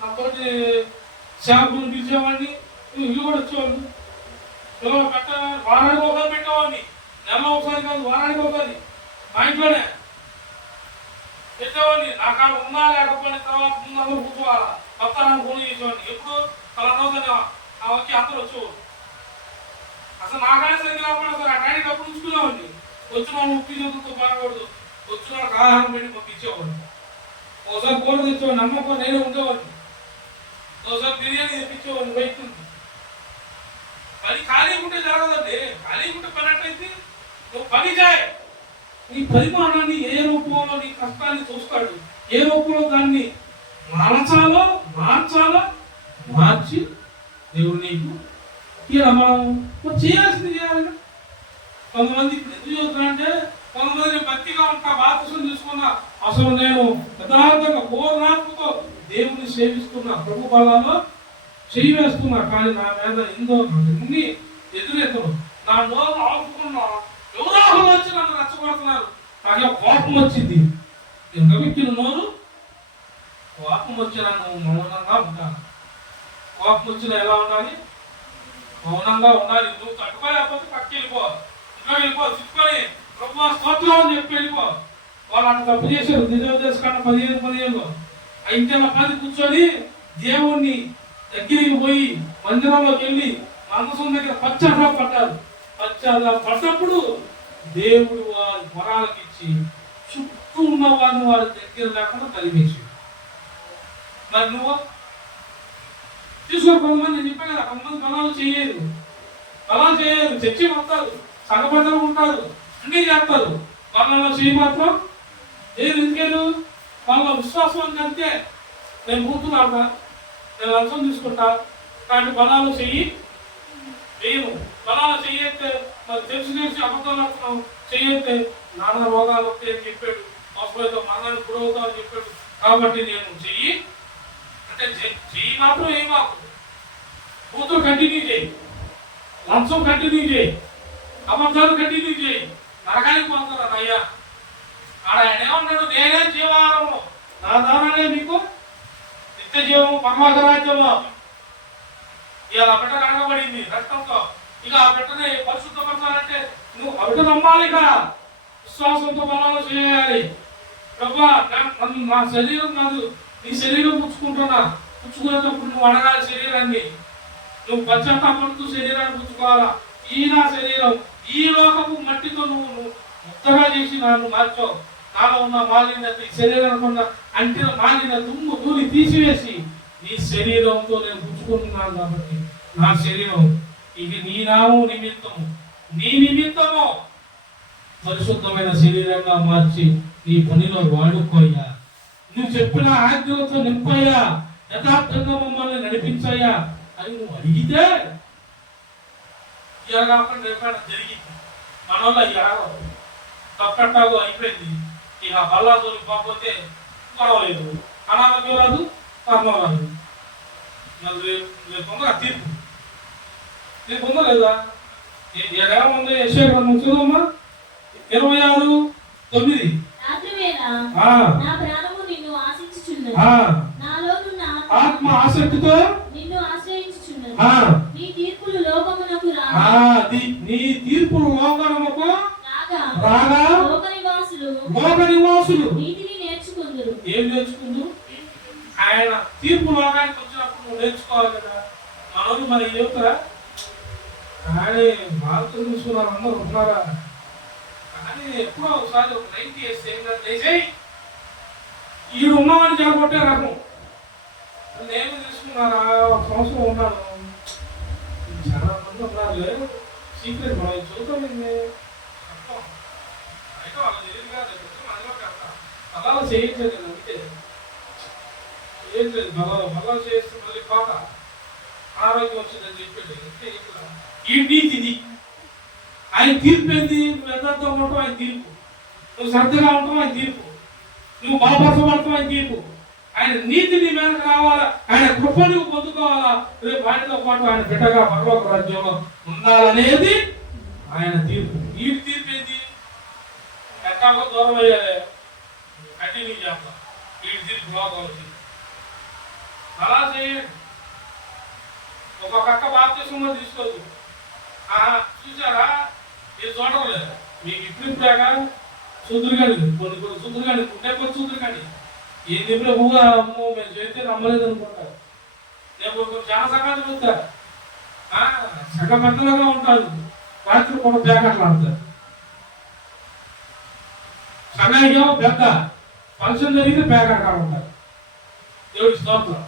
నాతోటి సేవకులు పిలిచేవాడిని ఇల్లు కూడా వచ్చేవాళ్ళు పిల్లలు వారానికి ఒకసారి పెట్టేవాడిని నెలలో ఒకసారి కాదు వారానికి ఒకసారి మా ఇంట్లోనే పెట్టేవాడిని నా కాడ ఉన్నా లేకపోయిన తర్వాత ముందు అందరూ కూర్చోవాలా భక్తాలను ఫోన్ చేసేవాడిని ఎప్పుడు తలనవుతానే వచ్చి అందరూ వచ్చేవాడు అసలు నాకానే సరిగ్గా రాకుండా సరే ఆ కాడికి అప్పుడు ఉంచుకునేవాడిని వచ్చిన వాళ్ళు ఉప్పి చదువుతూ బాగకూడదు వచ్చిన వాళ్ళకి ఆహారం పెట్టి పంపించేవాడు ఒకసారి కూర తెచ్చేవాడిని నమ్మకం నేనే ఉండేవాడిని ఒకసారి బిర్యానీ తెప్పించేవాడిని బయట నుంచి. పని ఖాళీ ఉంటే జరగదండి. ఖాళీ ఉంటే పని అట్టయితే నువ్వు పని చేయి. నీ పరిమాణాన్ని ఏ రూపంలో నీ కష్టాన్ని చూస్తాడు, ఏ రూపంలో దాన్ని మార్చాలో మార్చి దేవుడు నీకు ఇలా మనం చేయాల్సింది చేయాలి. కొంతమంది ఇప్పుడు ఎందుకు చదువుతారంటే కొంతమంది భక్తిగా ఉంటా బాప్తిసం తీసుకున్నా అసలు నేను యథార్థంగా పూర్ణాత్మతో దేవుని సేవిస్తున్నా, ప్రభు బలాల్లో చేయి వేస్తున్నా, కానీ నా మీద ఎన్ని ఎదురెత్తలు నా నోరు ఆపుకున్నా ఎవరో వచ్చి నన్ను రెచ్చగొడుతున్నారు. నాకు కోపం వచ్చింది. ఎందుకు నోరు కోపం వచ్చినా నువ్వు మౌనంగా ఉండాలి. కోపం వచ్చినా ఎలా ఉండాలి? మౌనంగా ఉండాలి. నువ్వు తట్టుకోలేకపోతే పక్కకి వెళ్ళిపో, ఇంట్లో వెళ్ళిపో, తిట్టుకొని ప్రభు స్తోత్రం అని చెప్పి వెళ్ళిపో. వాళ్ళు అంత తప్పు చేశారు. దినోదేశకాండ 15 ఆ ఇంటిలో 10 కూర్చొని దేవుణ్ణి దగ్గరికి పోయి మందిరంలోకి వెళ్ళి మందసం దగ్గర పడ్డారు. పడ్డప్పుడు దేవుడు వారి వరాలకి ఇచ్చి చుట్టూ ఉన్న వారిని వారి దగ్గర లేకుండా తరిమేసి. మరి నువ్వు తీసుకో. కొంతమంది చెప్పాను కదా, కొంతమంది బలాలు చేయలేదు, చర్చి వస్తారు, సంఘబద్ధంగా ఉంటారు, అన్నీ చేస్తారు. వాళ్ళలో చేయి మాత్రం ఏది ఎందుకేను? వాళ్ళ విశ్వాసం అంతే. నేను కూర్చున్నాక నేను లంచం తీసుకుంటా, కానీ బలాలు చెయ్యి వేయను. బలాలు చెయ్యితే మరి తెలిసి అబద్ధాలు నడుతున్నాం. చెయ్యితే నాన్న రోగాలు వస్తాయని చెప్పాడు, అవసరమైతే మరణానికి గురవుతావు అని చెప్పాడు. కాబట్టి నేను చెయ్యి అంటే చెయ్యి మాత్రం ఏం మాకు కూతురు కంటిన్యూ చేయి, లంచం కంటిన్యూ చేయి, అబద్ధాలు కంటిన్యూ చేయి. నరకానికి పోతారు అయ్యా. ఆడ ఆయన ఏమన్నాడు? నేనే జీవాహారము, నా ద్వారానే మీకు నిత్య జీవము, పరమార్థ రాజ్యంలో. ఇవాళ ఆ బిడ్డ కడగబడింది రక్తంతో. ఇక ఆ బిడ్డని పరిశుద్ధపరచాలంటే నువ్వు ఆ బిడ్డ నమ్మాలి. ఇక విశ్వాసంతో బలాలు చేయాలి. ప్రభా నా శరీరం కాదు, నీ శరీరం పుచ్చుకునేటప్పుడు నువ్వు అడగాలి శరీరాన్ని. నువ్వు పశ్చాత్తాపడుతూ శరీరాన్ని పుచ్చుకోవాలా. ఈ నా శరీరం ఈ లోకపు మట్టితో నువ్వు ముద్దగా చేసి నన్ను మార్చావు. నాలో ఉన్న మాలిన్యత, ఈ శరీరంలో ఉన్న అంటిన మాలిన్యత, దుమ్ము ధూళి తీసివేసి నీ శరీరంతో నేను పుచ్చుకుంటున్నాను. కాబట్టి నా శరీరం ఇది నీ నామం నిమిత్తము, నీ నిమిత్తము పరిశుద్ధమైన శరీరంగా మార్చి నీ పనిలో వాడుకోయ్యా. నువ్వు చెప్పిన ఆజ్ఞలతో నింపయ్యా, యథార్థంగా మమ్మల్ని నడిపించయ్యా అని నువ్వు అడిగితే ఇలా కాకుండా రేపైనా జరిగింది. మన వల్ల తప్పట్టాగో అయిపోయింది. ఇక బల్లాదోని పోతే పర్వాలేదు, అనారోగ్యం రాదు, కర్మ రాదు. మళ్ళీ రేపు తీర్పు ఉందా లేదా? ఏముంది? యెషయా చదువమ్మా 26:9. ఆత్మ ఆసక్తితో నిన్ను ఆశ్రయించుచున్నది. నీ తీర్పులు లోకమునకు రాగా లోక నివాసులు నీతిని నేర్చుకుందురు. ఏం నేర్చుకుందు? ఆయన తీర్పు లోకానికి వచ్చినప్పుడు నువ్వు నేర్చుకోవాలి కదా. మనోడు మరి చెబుతారా? కానీ బాగా చూసుకున్నారు, అందరూ ఉన్నారా? కానీ ఎప్పుడో ఒకసారి ఒక 90 వేస్తే చేసేయి ఈడు ఉన్నవాడిని జరగొట్టే రకం. నేను తీసుకున్నారా? ఒక సంవత్సరం ఉన్నాను, చాలా మంది ఉన్నారు. లేదు సీక్రెట్ మనం చూద్దామండి. అయితే వాళ్ళు తెలియదు కాదు, బలాలు చేయట్లేదు. నేను అంతే ఏం లేదు. బలాలు చేస్తే మళ్ళీ కోట ఆరోగ్యం వచ్చిందని చెప్పేది. అంతే ఈ నీతిది ఆయన తీర్పు ఏంది? నువ్వు యథార్థంగా ఉంటావు ఆయన తీర్పు, నువ్వు శ్రద్ధగా ఉంటావు ఆయన తీర్పు, నువ్వు బలపరచబడతావు ఆయన తీర్పు. ఆయన నీతి నీ మీదకి రావాలా, ఆయన కృప నువ్వు పొందుకోవాలా. రేపు ఆయనతో పాటు ఆయన బిడ్డగా పరలోక రాజ్యంలో ఉండాలనేది ఆయన తీర్పు. ఈ తీర్పు ఏంది? ఎక్కడో దూరం అయ్యాలి, కంటిన్యూ చేస్తాం. ఈ తీర్పు బాగోవాలి. అలా చేయండి. ఒక అక్క బాప్తిసం తీసుకోదు. చూసారా? ఇది చూడడం లేదు మీకు. ఇప్పుడిప్పుడాక చూదురుగాడి కొన్ని చూదురుగాడి ఉంటే కొన్ని చూదురుగాడి ఏంది ఇప్పుడు ఊగా అమ్మో మేము చేస్తే నమ్మలేదు అనుకుంటారు. నేను చాలా సగాలు చూస్తారు, సగ పెద్దలుగా ఉంటారు. రాత్రి కూడా ప్యాకెట్లు ఆడతారు. సగాయిగా పెద్ద ఫంక్షన్ జరిగితే ప్యాకెట్ కాడ ఉంటారు. దేవుడి స్తోత్రం.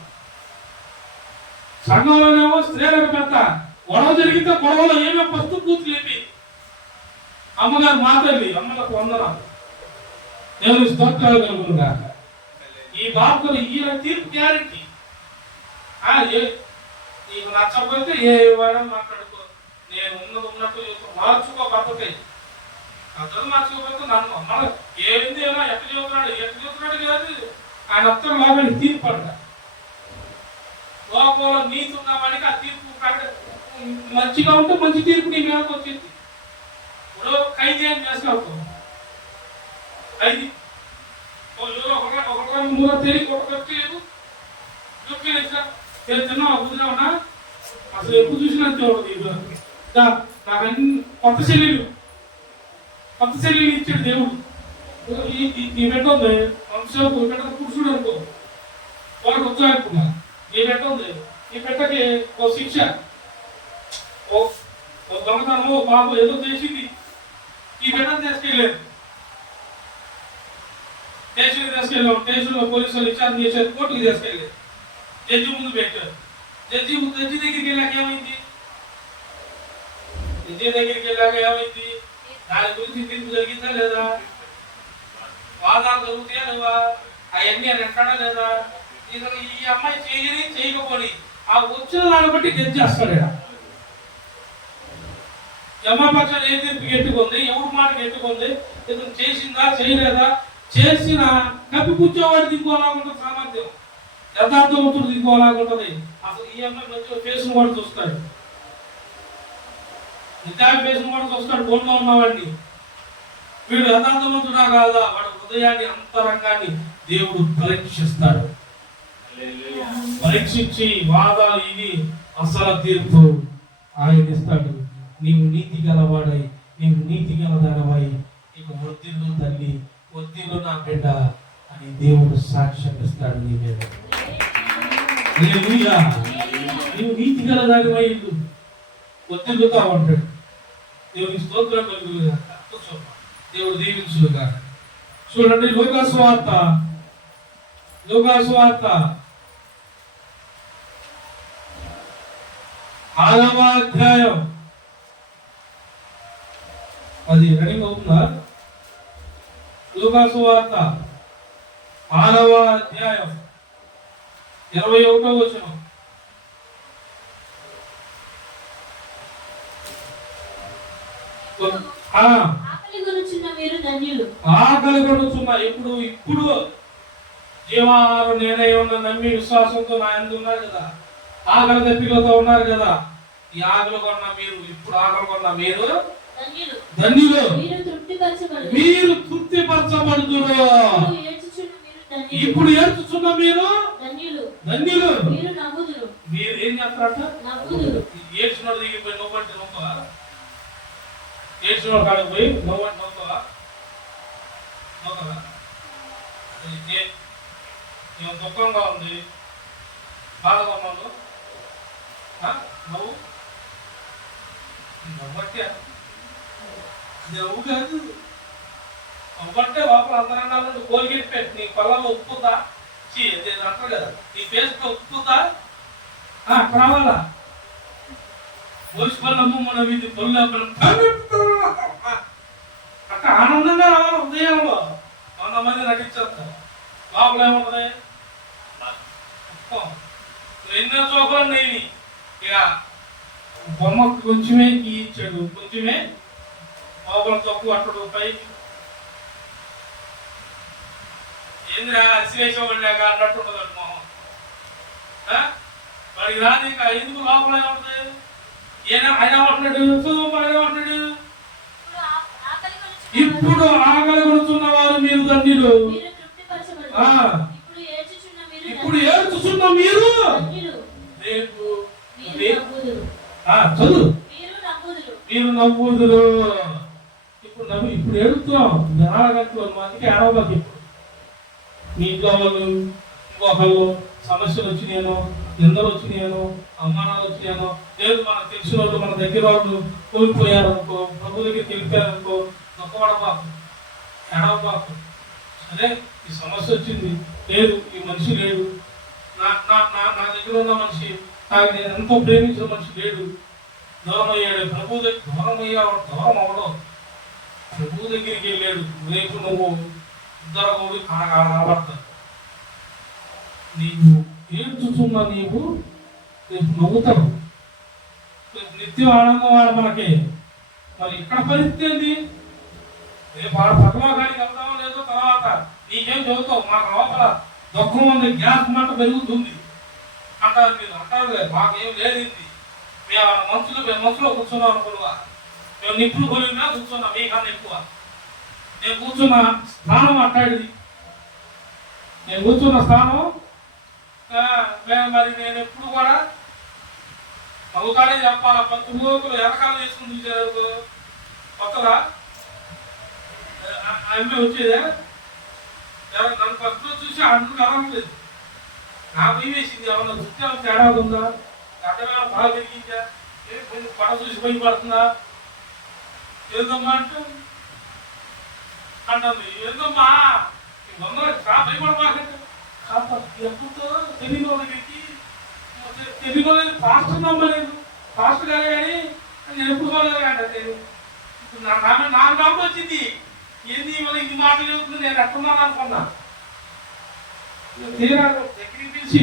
సంఘంలోనేమో స్త్రీలకు పెద్ద గొడవ జరిగితే గొడవలో ఏమో ఫస్ట్ కూతురు ఏమి అమ్మగారు మాట్లాడి అమ్మలకు వందనాలు దేవుని స్తోత్రాలు కలుగునుగా. ఈ బాబులు ఈయన తీర్పు గ్యారెంటీ. నీకు నచ్చకపోతే ఏ వాడని మాట్లాడుకో, నేను ఉన్నట్టు మార్చుకో పద్ధతి అతను మార్చుకోకపోతే నన్ను మన ఏంది ఏమో ఎట్లా చదువుతున్నాడు కాదు ఆయన అత్తరు లాగా తీర్పు అంట. లోకంలో నీతి ఉన్నవాడికి ఆ తీర్పు మంచిగా ఉంటే మంచి తీర్పు నీ మీదకి వచ్చింది. ఇప్పుడు ఖైదీ అని చేస్తావు, ఖైదీ ఒకటి మూడో తేలిక ఒకటి లేదు తిన్నావా కుదిరావునా అసలు ఎప్పుడు చూసినా చూడదు. నాకు అన్ని కొత్త శైలిలు ఇచ్చాడు దేవుడు. ఈ బిడ్డ ఉంది వంశపు బిడ్డ పురుషుడు అనుకో వాడికి వచ్చానుకున్నా. ఈ బిడ్డ ఉంది, ఈ బిడ్డకి ఓ శిక్ష, ఓ దొంగతనం బాబు ఏదో చేసింది. ఈ బిడ్డను తీసుకెళ్ళారు, స్టేషన్లో పోలీసులు విచారణ చేశారు, కోర్టుకి తీసుకెళ్ళారు, జడ్జి ముందు పెట్టారు. జడ్జి దగ్గరికి వెళ్ళాక ఏమైంది? దాని గురించి తీర్పు జరిగిందా లేదా? వాదాలు జరుగుతాయా లేవా? అవన్నీ అని ఎక్కడా లేదా? ఈ అమ్మాయి చేయకపోని ఆ వచ్చిన దాన్ని బట్టి జడ్జి వస్తాడు. జమాపక్షాలు ఏ తీర్పు ఎట్టుకుంది, ఎవరి మాట ఎట్టుకుంది, ఇతను చేసిందా చేయలేదా, చేసిన కప్పిపుచ్చేవాడు దిగుకోవాలనుకుంటుంది, సామర్థ్యం యథార్థవంతుడు దిగుకోవాలనుకుంటుంది. అసలు ఈ అమ్మాయి మంచిగా ఫేస్ను కూడా చూస్తాడు, నిజాయి ఫేస్ను కూడా చూస్తాడు. ఫోన్లో ఉన్నవాడిని వీడు యథార్థవంతుడా కాదా, వాడు హృదయాన్ని అంతరంగాన్ని దేవుడు పరీక్షిస్తాడు. పరీక్షించి వాదాలు ఇది అసలు తీర్పు ఆయన ఇస్తాడు. నీవు నీతి గలవాడై, నీవు నీతి గలదానవై, నీకు వద్దిల్లు తల్లి, వద్దిల్లు నా బిడ్డ అని దేవుడు సాక్ష్యం ఇస్తాడు నీ మీద. నీవు నీతి గలదానివై వద్దిల్లుతా ఉంటాడు. దేవుని స్తోత్రం కలుగుగా. దేవుడు దీవించుగా. చూడండి లూకాసు వార్త 6వ అధ్యాయం అది రన్నింగ్ అవుతుందా? లూకాసు వార్త 6వ అధ్యాయం 21వ వచనం. ఆకలి కొనుచున్న మీరు ధన్యులు. ఆకలి కొనుచున్న ఇప్పుడు జీవాహారం నేనై ఉన్న నమ్మి విశ్వాసంతో నా యందు ఉన్నారు కదా, ఆకలి దప్పికలతో ఉన్నారు కదా. ఈ ఆకలి కొన్న మీరు, ఇప్పుడు ఆకలి కొన్న మీరు ధన్యులు, మీరు తృప్తిపరచబడుదురు. ఇప్పుడు ఏడ్చుచున్న మీరు ధన్యులు. మీరు ఏం చేస్తారట? ఏడ్చినోడు దిగిపోయి నవ్వంటే నవ్వా, ఏడ్చినోడు కాడికి పోయి నవ్వంటే నవ్వా, నేను దుఃఖంగా ఉంది, బాధగా ఉన్నాను, నవ్వు నవ్వట్టే, నవ్వు కాదు. నవ్వంటే లోపల అంతరంగాలు కోల్గేట్ పెట్టి నీ పళ్ళలో ఉప్పుందా, అంటారు కదా, నీ ఫేస్లో ఉప్పుందా, అక్కడ రావాలా. పోలీసు పళ్ళు అమ్మ వీధి పళ్ళు అక్కడ ఆనందంగా రావాలి. ఉదయంలో 100 మంది నటించేస్తారు, లోపల ఏముంటది? ఎన్నో చోకలు నేని ఇక బొమ్మ కొంచెమే ఇచ్చాడు, కొంచెమే లోపల తక్కువ అంటాడు, పైకి ఏందిరా అసివేసేవాళ్ళు లేక అన్నట్టు ఉంటుంది అటు మొహం. వాడికి రాదు ఇంకా ఎందుకు లోపల ఏమంటుంది? ఆయన ఏమంటున్నాడు? ఏమంటున్నాడు? ఇప్పుడు ఆకలి కొడుతున్న వారు మీరు ధన్యులు, ఇప్పుడు ఏడ్చుచున్న మీరు రేపు చదువు మీరు నవ్వుదురు. ఇప్పుడు ఏడుతున్నాం జనాలగంటూ మందికి ఏడవబాకి. ఇప్పుడు మీ ఇంట్లో వాళ్ళు ఇంకొకళ్ళు సమస్యలు వచ్చినాయనో, నిందలు వచ్చినాయనో, అవమానాలు వచ్చినాయనో, లేదు మనకు తెలిసిన వాళ్ళు, మన దగ్గర వాళ్ళు కోల్పోయారనుకో, ప్రభు దగ్గర తెలిపారనుకో, నొక్కబడబాకు, ఏడవబాకు. సరే ఈ సమస్య వచ్చింది, లేదు ఈ మనిషి లేడు, నా దగ్గర ఉన్న మనిషి నాకు నేను ఎంతో ప్రేమించిన మనిషి లేడు, దూరం అయ్యాడు. ప్రభు దగ్గర దూరం అయ్యాడు, దూరం అవ్వడం, ప్రభు దగ్గరికి వెళ్ళాడు. రేపు నువ్వు ఉద్దరగోడు కనబడతావు. నీవు ఏడ్చుతున్నా, నీవు రేపు నవ్వుతావు. రేపు నిత్యం ఆనందం వాడు మనకి. మరి ఇక్కడ పరిస్థితి ఏంటి? రేపు వాడు పరలోకానికి వెళ్తామో లేదో తర్వాత నీకేం చదువుతావు. మాకు లోపల దుఃఖం ఉంది, గ్యాస్ మంట పెరుగుతుంది అంటారు. మీరు అంటారులే, మాకేం లేదు. మేము మనసులో కూర్చున్నాం అనుకున్నా, మేము నిప్పులు కొలినా కూర్చున్నాం మీకన్నా ఎక్కువ. నేను కూర్చున్న స్థానం అట్టాడిది, నేను కూర్చున్న స్థానం. మరి నేను ఎప్పుడు కూడా నవ్వుతానే చెప్పాలా. 10 రోజులు వెనకాల చేసుకుని చూసారు కొత్తగా అమ్మే వచ్చేదే. నన్ను ఫస్ట్ రోజు చూసి అందుకు అవ్వట్లేదు. నా భయం వేసింది, ఏమన్నా చుట్టూ తేడా ఉందా, అడ్డమేమో బాగా పెరిగిందా, పడ చూసి భయపడుతుందా, ఏందమ్మా అంటుంది. ఏందమ్మా భయపడబాకంటే ఎప్పుడుతో తెలియని దగ్గరికి తెలియని ఫాస్ట్ నమ్మలేదు. ఫాస్ట్ కాదు కానీ నేను ఎప్పుడు పోలేదు అంటే నాకు నమ్మకం వచ్చింది. ఏంది ఇవాళ ఇది మాటలు చెబుతుంది, నేను ఎట్టున్నాను అనుకున్నా. తీరా దగ్గరికి పిలిచి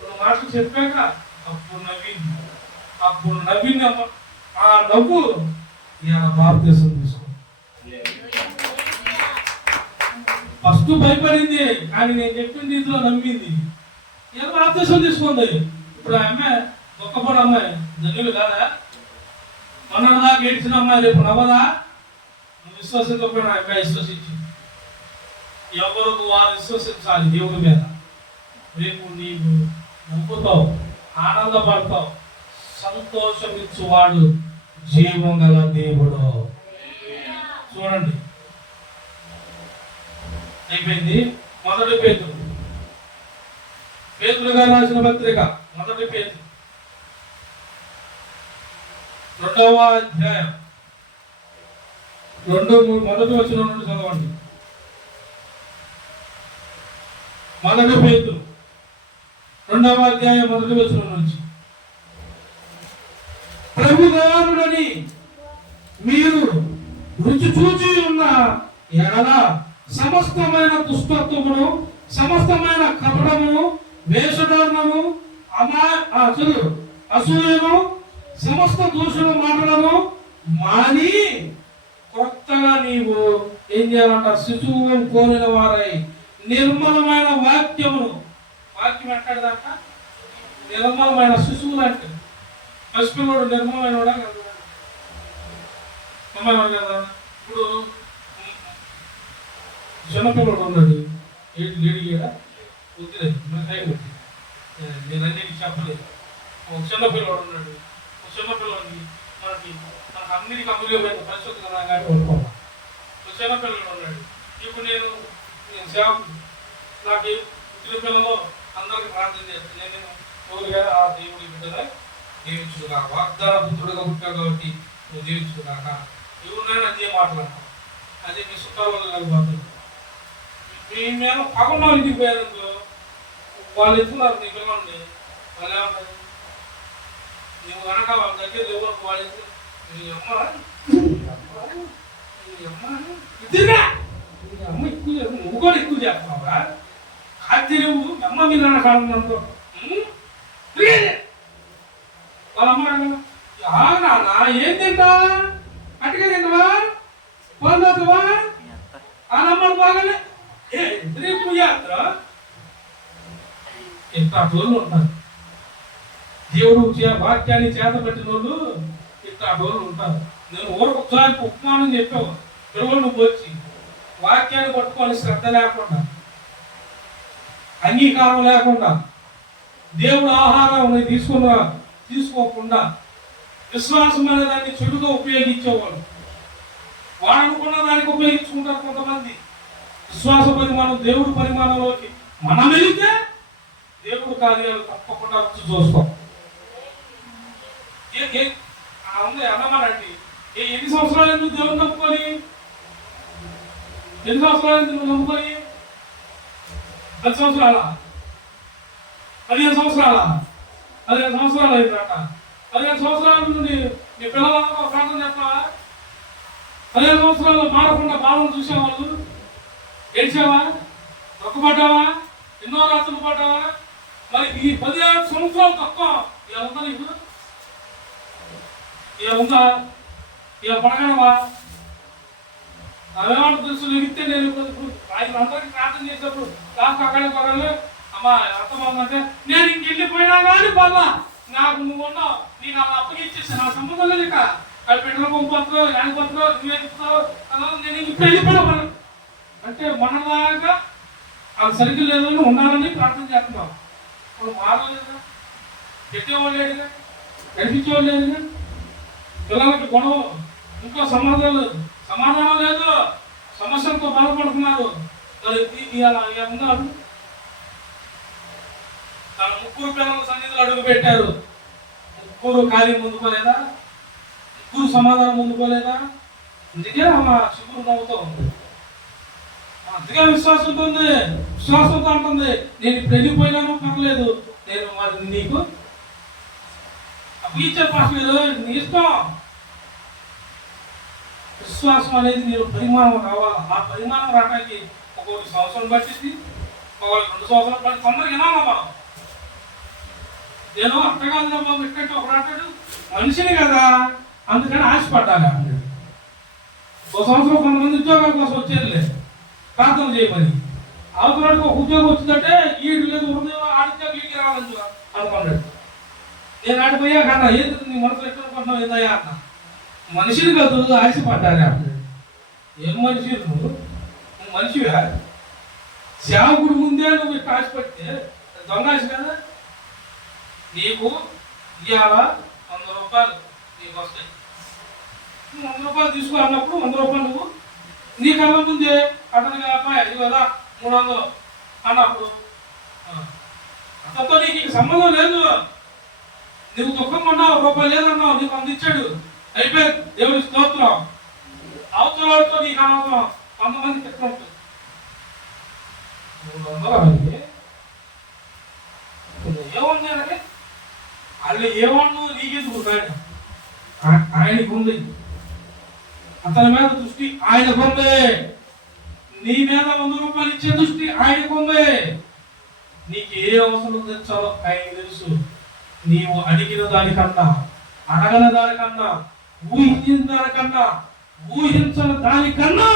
2 మాటలు చెప్పాక అప్పుడు నవ్వింది. ఆ నవ్వు ఇలా భారతదేశం తీసుకో. ఫస్ట్ భయపడింది, కానీ నేను చెప్పిన రీతిలో నమ్మింది. ఇలా భారతదేశం తీసుకుంది. ఇప్పుడు ఆమె ఒక్కపడి అమ్మాయి ధన్యులు కాదా? మొన్నదాకా ఏడ్చిన అమ్మాయి రేపు నవ్వదా? నువ్వు విశ్వసించకపోయినా అమ్మాయి విశ్వసించి, ఎవరికి వారు విశ్వసించాలి దేవుడి మీద. రేపు నీవు నవ్వుతావు, ఆనందపడతావు. సంతోషమిచ్చువాడు జీవం గల దేవుడు. చూడండి, అయిపోయింది. మొదటి పేతురు గారు రాసిన పత్రిక, మొదటి పేతురు 2వ అధ్యాయం 2 వచనం నుండి చదవండి. మొదటి పేతురు 2వ అధ్యాయం 1 వచనం నుంచి. ప్రభుదారుడని మీరు రుచి చూచి ఉన్న ఎడల సమస్తమైన దుష్టత్వమును, సమస్తమైన కపటమును, వేషధారణము, అసూయను, సమస్త దూషణ మాటలను మాని కొత్తగా నీవు ఏం చేయాలంట? శిశువు కోరిన వారై నిర్మలమైన వాక్యం అంటాడుదంట. నిర్మలమైన శిశువులు అంటే పసిపిల్లడు నిర్మలమైన వాడా కదా? కదా. ఇప్పుడు చిన్నపిల్లడు ఉన్నాడు, లేడిగా వద్దులేదు, నేను అన్నిటికీ చెప్పలేదు. ఒక చిన్నపిల్లడు ఉన్నాడు, ఒక చిన్నపిల్లడికి మనకి అన్నిటికీ అమూల్యమైన పరిశుద్ధ రంగాన్ని పడుకోవాలి. ఒక చిన్నపిల్లడు ఉన్నాడు. ఇప్పుడు నేను సేవ నాకు పుట్టిన పిల్లలు అందరికి ప్రార్థన చేస్తాను. నేను ఎవరుగా ఆ దేవుడి బిడ్డగా దీవించుడుగా, వాగ్దాన పుత్రుడుగా పుట్టావు కాబట్టి నువ్వు దీవించుడుగాక. ఎవరినైనా అదే మాట్లాడతాం, అదే మీ సుఖాలు కలిగిపోతుంది. మీ మీద పగన్న ఇంటికి పోయారనుకో, వాళ్ళు ఎత్తున్నారు నీ పిల్లల్ని. వాళ్ళు ఏమంటారు? నువ్వు కనుక వాళ్ళ దగ్గర ఎవరు వాళ్ళు అమ్మ ఎక్కువ నువ్వు కూడా ఎక్కువ చేస్తున్నావురా. కాదు నువ్వు అమ్మ మీద కాదు వాళ్ళ అమ్మ నాన్న ఏం తింటా? అటుగా తింటావా? పొందవా? ఆ నమ్మడు బాగానే రేపు యాత్ర ఇట్టాటోళ్ళు ఉంటారు. దేవుడు వాక్యాన్ని చేత పెట్టిన వాళ్ళు ఇట్టాటోళ్ళు ఉంటారు. నేను ఒకసారి ఉపమానం చెప్పావు, పిల్లలు నువ్వు వచ్చి వాక్యాన్ని పట్టుకొని శ్రద్ధ లేకుండా, అంగీకారం లేకుండా, దేవుడు ఆహారం తీసుకోకుండా విశ్వాసం అనే దాన్ని చెడుగా ఉపయోగించేవాళ్ళు. వాడు అనుకున్న దానికి ఉపయోగించుకుంటారు కొంతమంది. విశ్వాస పరిమాణం దేవుడు పరిమాణంలోకి మనం వెళితే దేవుడు కార్యాలు తప్పకుండా రుచి చూస్తాం. అన్నమానండి ఎన్ని సంవత్సరాలు ఎందుకు దేవుడు నమ్ముకొని? ఎన్ని సంవత్సరాలు ఎందుకు నమ్ముకొని? 10 సంవత్సరాల 15 సంవత్సరాల 15 సంవత్సరాలు అయిందట. 15 సంవత్సరాల నుండి మీ పిల్లలందరూ ప్రార్థన చేస్తావా? 15 సంవత్సరాలు మారకుండా బాలను చూసేవాళ్ళు గెలిచావా? నొక్కబడ్డావా? ఎన్నో రాత్రులు పడ్డావా? మరి ఈ 15 సంవత్సరాలు తక్కువ ఇలా ఉందా నీకు? ఇలా ఉందా? ఇలా పడగలవా? అవేవాడు తెలుసు లెగితే నేను ఆయన అందరికీ ప్రార్థన చేసినప్పుడు కాస్త అక్కడే పగలు అమ్మా అర్థమవుతుందంటే నేను ఇంకెళ్ళిపోయినా కానీ పర్లా నాకు నువ్వు ఉన్నావు, నీకు అలా అప్పగిచ్చేసి నా సంబంధం లేదు. ఇక అది పెట్టిన పంపుతావు ఆయన పంపుతావు నువ్వే చెప్తావు అలా నేను ఇప్పుడు వెళ్ళిపోయినా అంటే మనలాగా అది సరిగ్గా లేదని ఉండాలని ప్రార్థన చేస్తున్నాం. ఇప్పుడు మారలేదుగా, పెట్టేవాళ్ళు లేదుగా, నడిపించేవాళ్ళు లేదుగా, పిల్లలకి గొడవ ఇంకో సమాధానం లేదు, సమస్యలతో బాధపడుతున్నారు. మరి ఇలా ఉన్నారు. తన 3 పిల్లల సన్నిధిలో అడుగు పెట్టారు. 3 కార్యం ముందుకోలేదా? 3 సమాధానం ముందుకోలేదా? అందుకే ఆమె చిగురు నవ్వుతూ ఉంది. అందుకే విశ్వాసంతో ఉంది. విశ్వాసంతో అంటుంది నేను ఇప్పుడు వెళ్ళిపోయినాను పర్లేదు, నేను మరి నీకు అప్పగించే పాస్టర్ నీ ఇష్టం. విశ్వాసం అనేది నేను పరిమాణం రావాలి. ఆ పరిమాణం రావడానికి ఒక్కొక్క సంవత్సరం పట్టింది, ఒక్కొక్క 2 సంవత్సరాలు పట్టి తొందరగా వినామా మనం. నేను అట్టగానే బాబు ఇట్టంటే ఒకడు అంటాడు మనిషిని కదా అందుకని ఆశపడ్డాలి అంటాడు. 1 సంవత్సరం కొంతమంది ఉద్యోగాల కోసం వచ్చేది ప్రార్థన చేయమని, అవసరానికి ఒక ఉద్యోగం వచ్చిందంటే ఈడు లేదు ఉదయం ఆడితే వీడికి రావాలని అనుకున్నాడు. నేను ఆడిపోయా కన్నా ఏది నీ మనసులో ఎట్టుకుంటున్నావు ఏందయ్యా అన్న. మనిషిని కాదు ఆశపడ్డానే అంటాడు. ఏం మనిషి నువ్వు మనిషివా? సేవకుడు ముందే నువ్వు ఇట్లా ఆశపడితే దొంగ ఆశ కదా. నీకు ఇవాళ 100 రూపాయలు నీకు వస్తాయి. 100 రూపాయలు తీసుకోవాలన్నప్పుడు 100 రూపాయలు నువ్వు నీ కళ్ళ ముందే అతనికి అబ్బాయి అది కదా 300 అన్నప్పుడు అతనితో నీకు సంబంధం లేదు. నువ్వు దుఃఖం కొన్నావు, రూపాయలు లేదన్నావు, నీకు అందించాడు, అయిపోయింది, దేవుడి స్తోత్రం. అవతలతో నీకు అనవసరం. కొంతమంది చిత్రం ఉంటుంది 300 ఏమన్నారంటే వాళ్ళు ఏమన్నా నీకెందుకు ఆయనకు ఉంది, అతని మీద దృష్టి ఆయనకు ఉంది, నీ మీద 100 రూపాయలు ఇచ్చే దృష్టి ఆయనకు ఉంది. నీకు ఏ అవసరం తెచ్చాలో ఆయన తెలుసు. నీవు అడిగిన దానికన్నా, అడగని దానికన్నా, ఊహించిన దానికన్నా, ఊహించిన దానికన్నా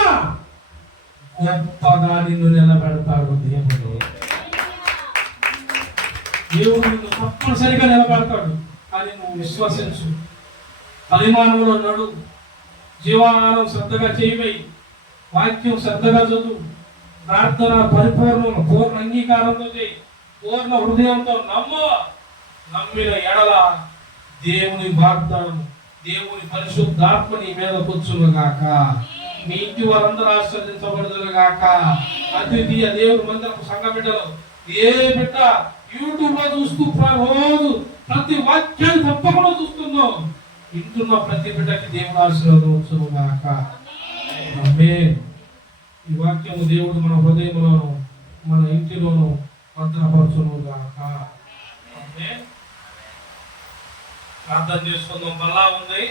గొప్పగా నిన్ను నిలబెడతాడు దేవుడు. దేవుడు నిన్ను తప్పనిసరిగా నిలబెడతాడు అని నువ్వు విశ్వసించు. పరిమాణంలో నడు, జీవాహారం శ్రద్ధగా చేయవై, వాక్యం శ్రద్ధగా చదువు, ప్రార్థన పూర్ణ అంగీకారంతో చేయి, పూర్ణ హృదయంతో నమ్ము. నమ్మిన ఎడల దేవుని వాగ్దానం, దేవుని పరిశుద్ధాత్మ నీ మీద కూర్చునుగాక. మీ ఇంటి వారందరూ ఆశ్రదించబడుదురుగాక. అద్వితీయ దేవుని మందిరపు సంఘ బిడ్డలు ఏ బిడ్డ యూట్యూబ్ లో చూస్తూ రోజు ప్రతి వాక్యాన్ని తప్పకుండా చూస్తున్నావు, ఇంటున్న ప్రతి బిడ్డకి దేవుడు ఆశీర్వాదం వచ్చునుగాక. ఆమేన్. ఈ వాక్యము దేవుడు మన హృదయంలోను మన ఇంటిలోను భద్రపరచునుగాక. ఆమేన్. ప్రార్థన చేసుకుందాం. బల్ల ఉంది.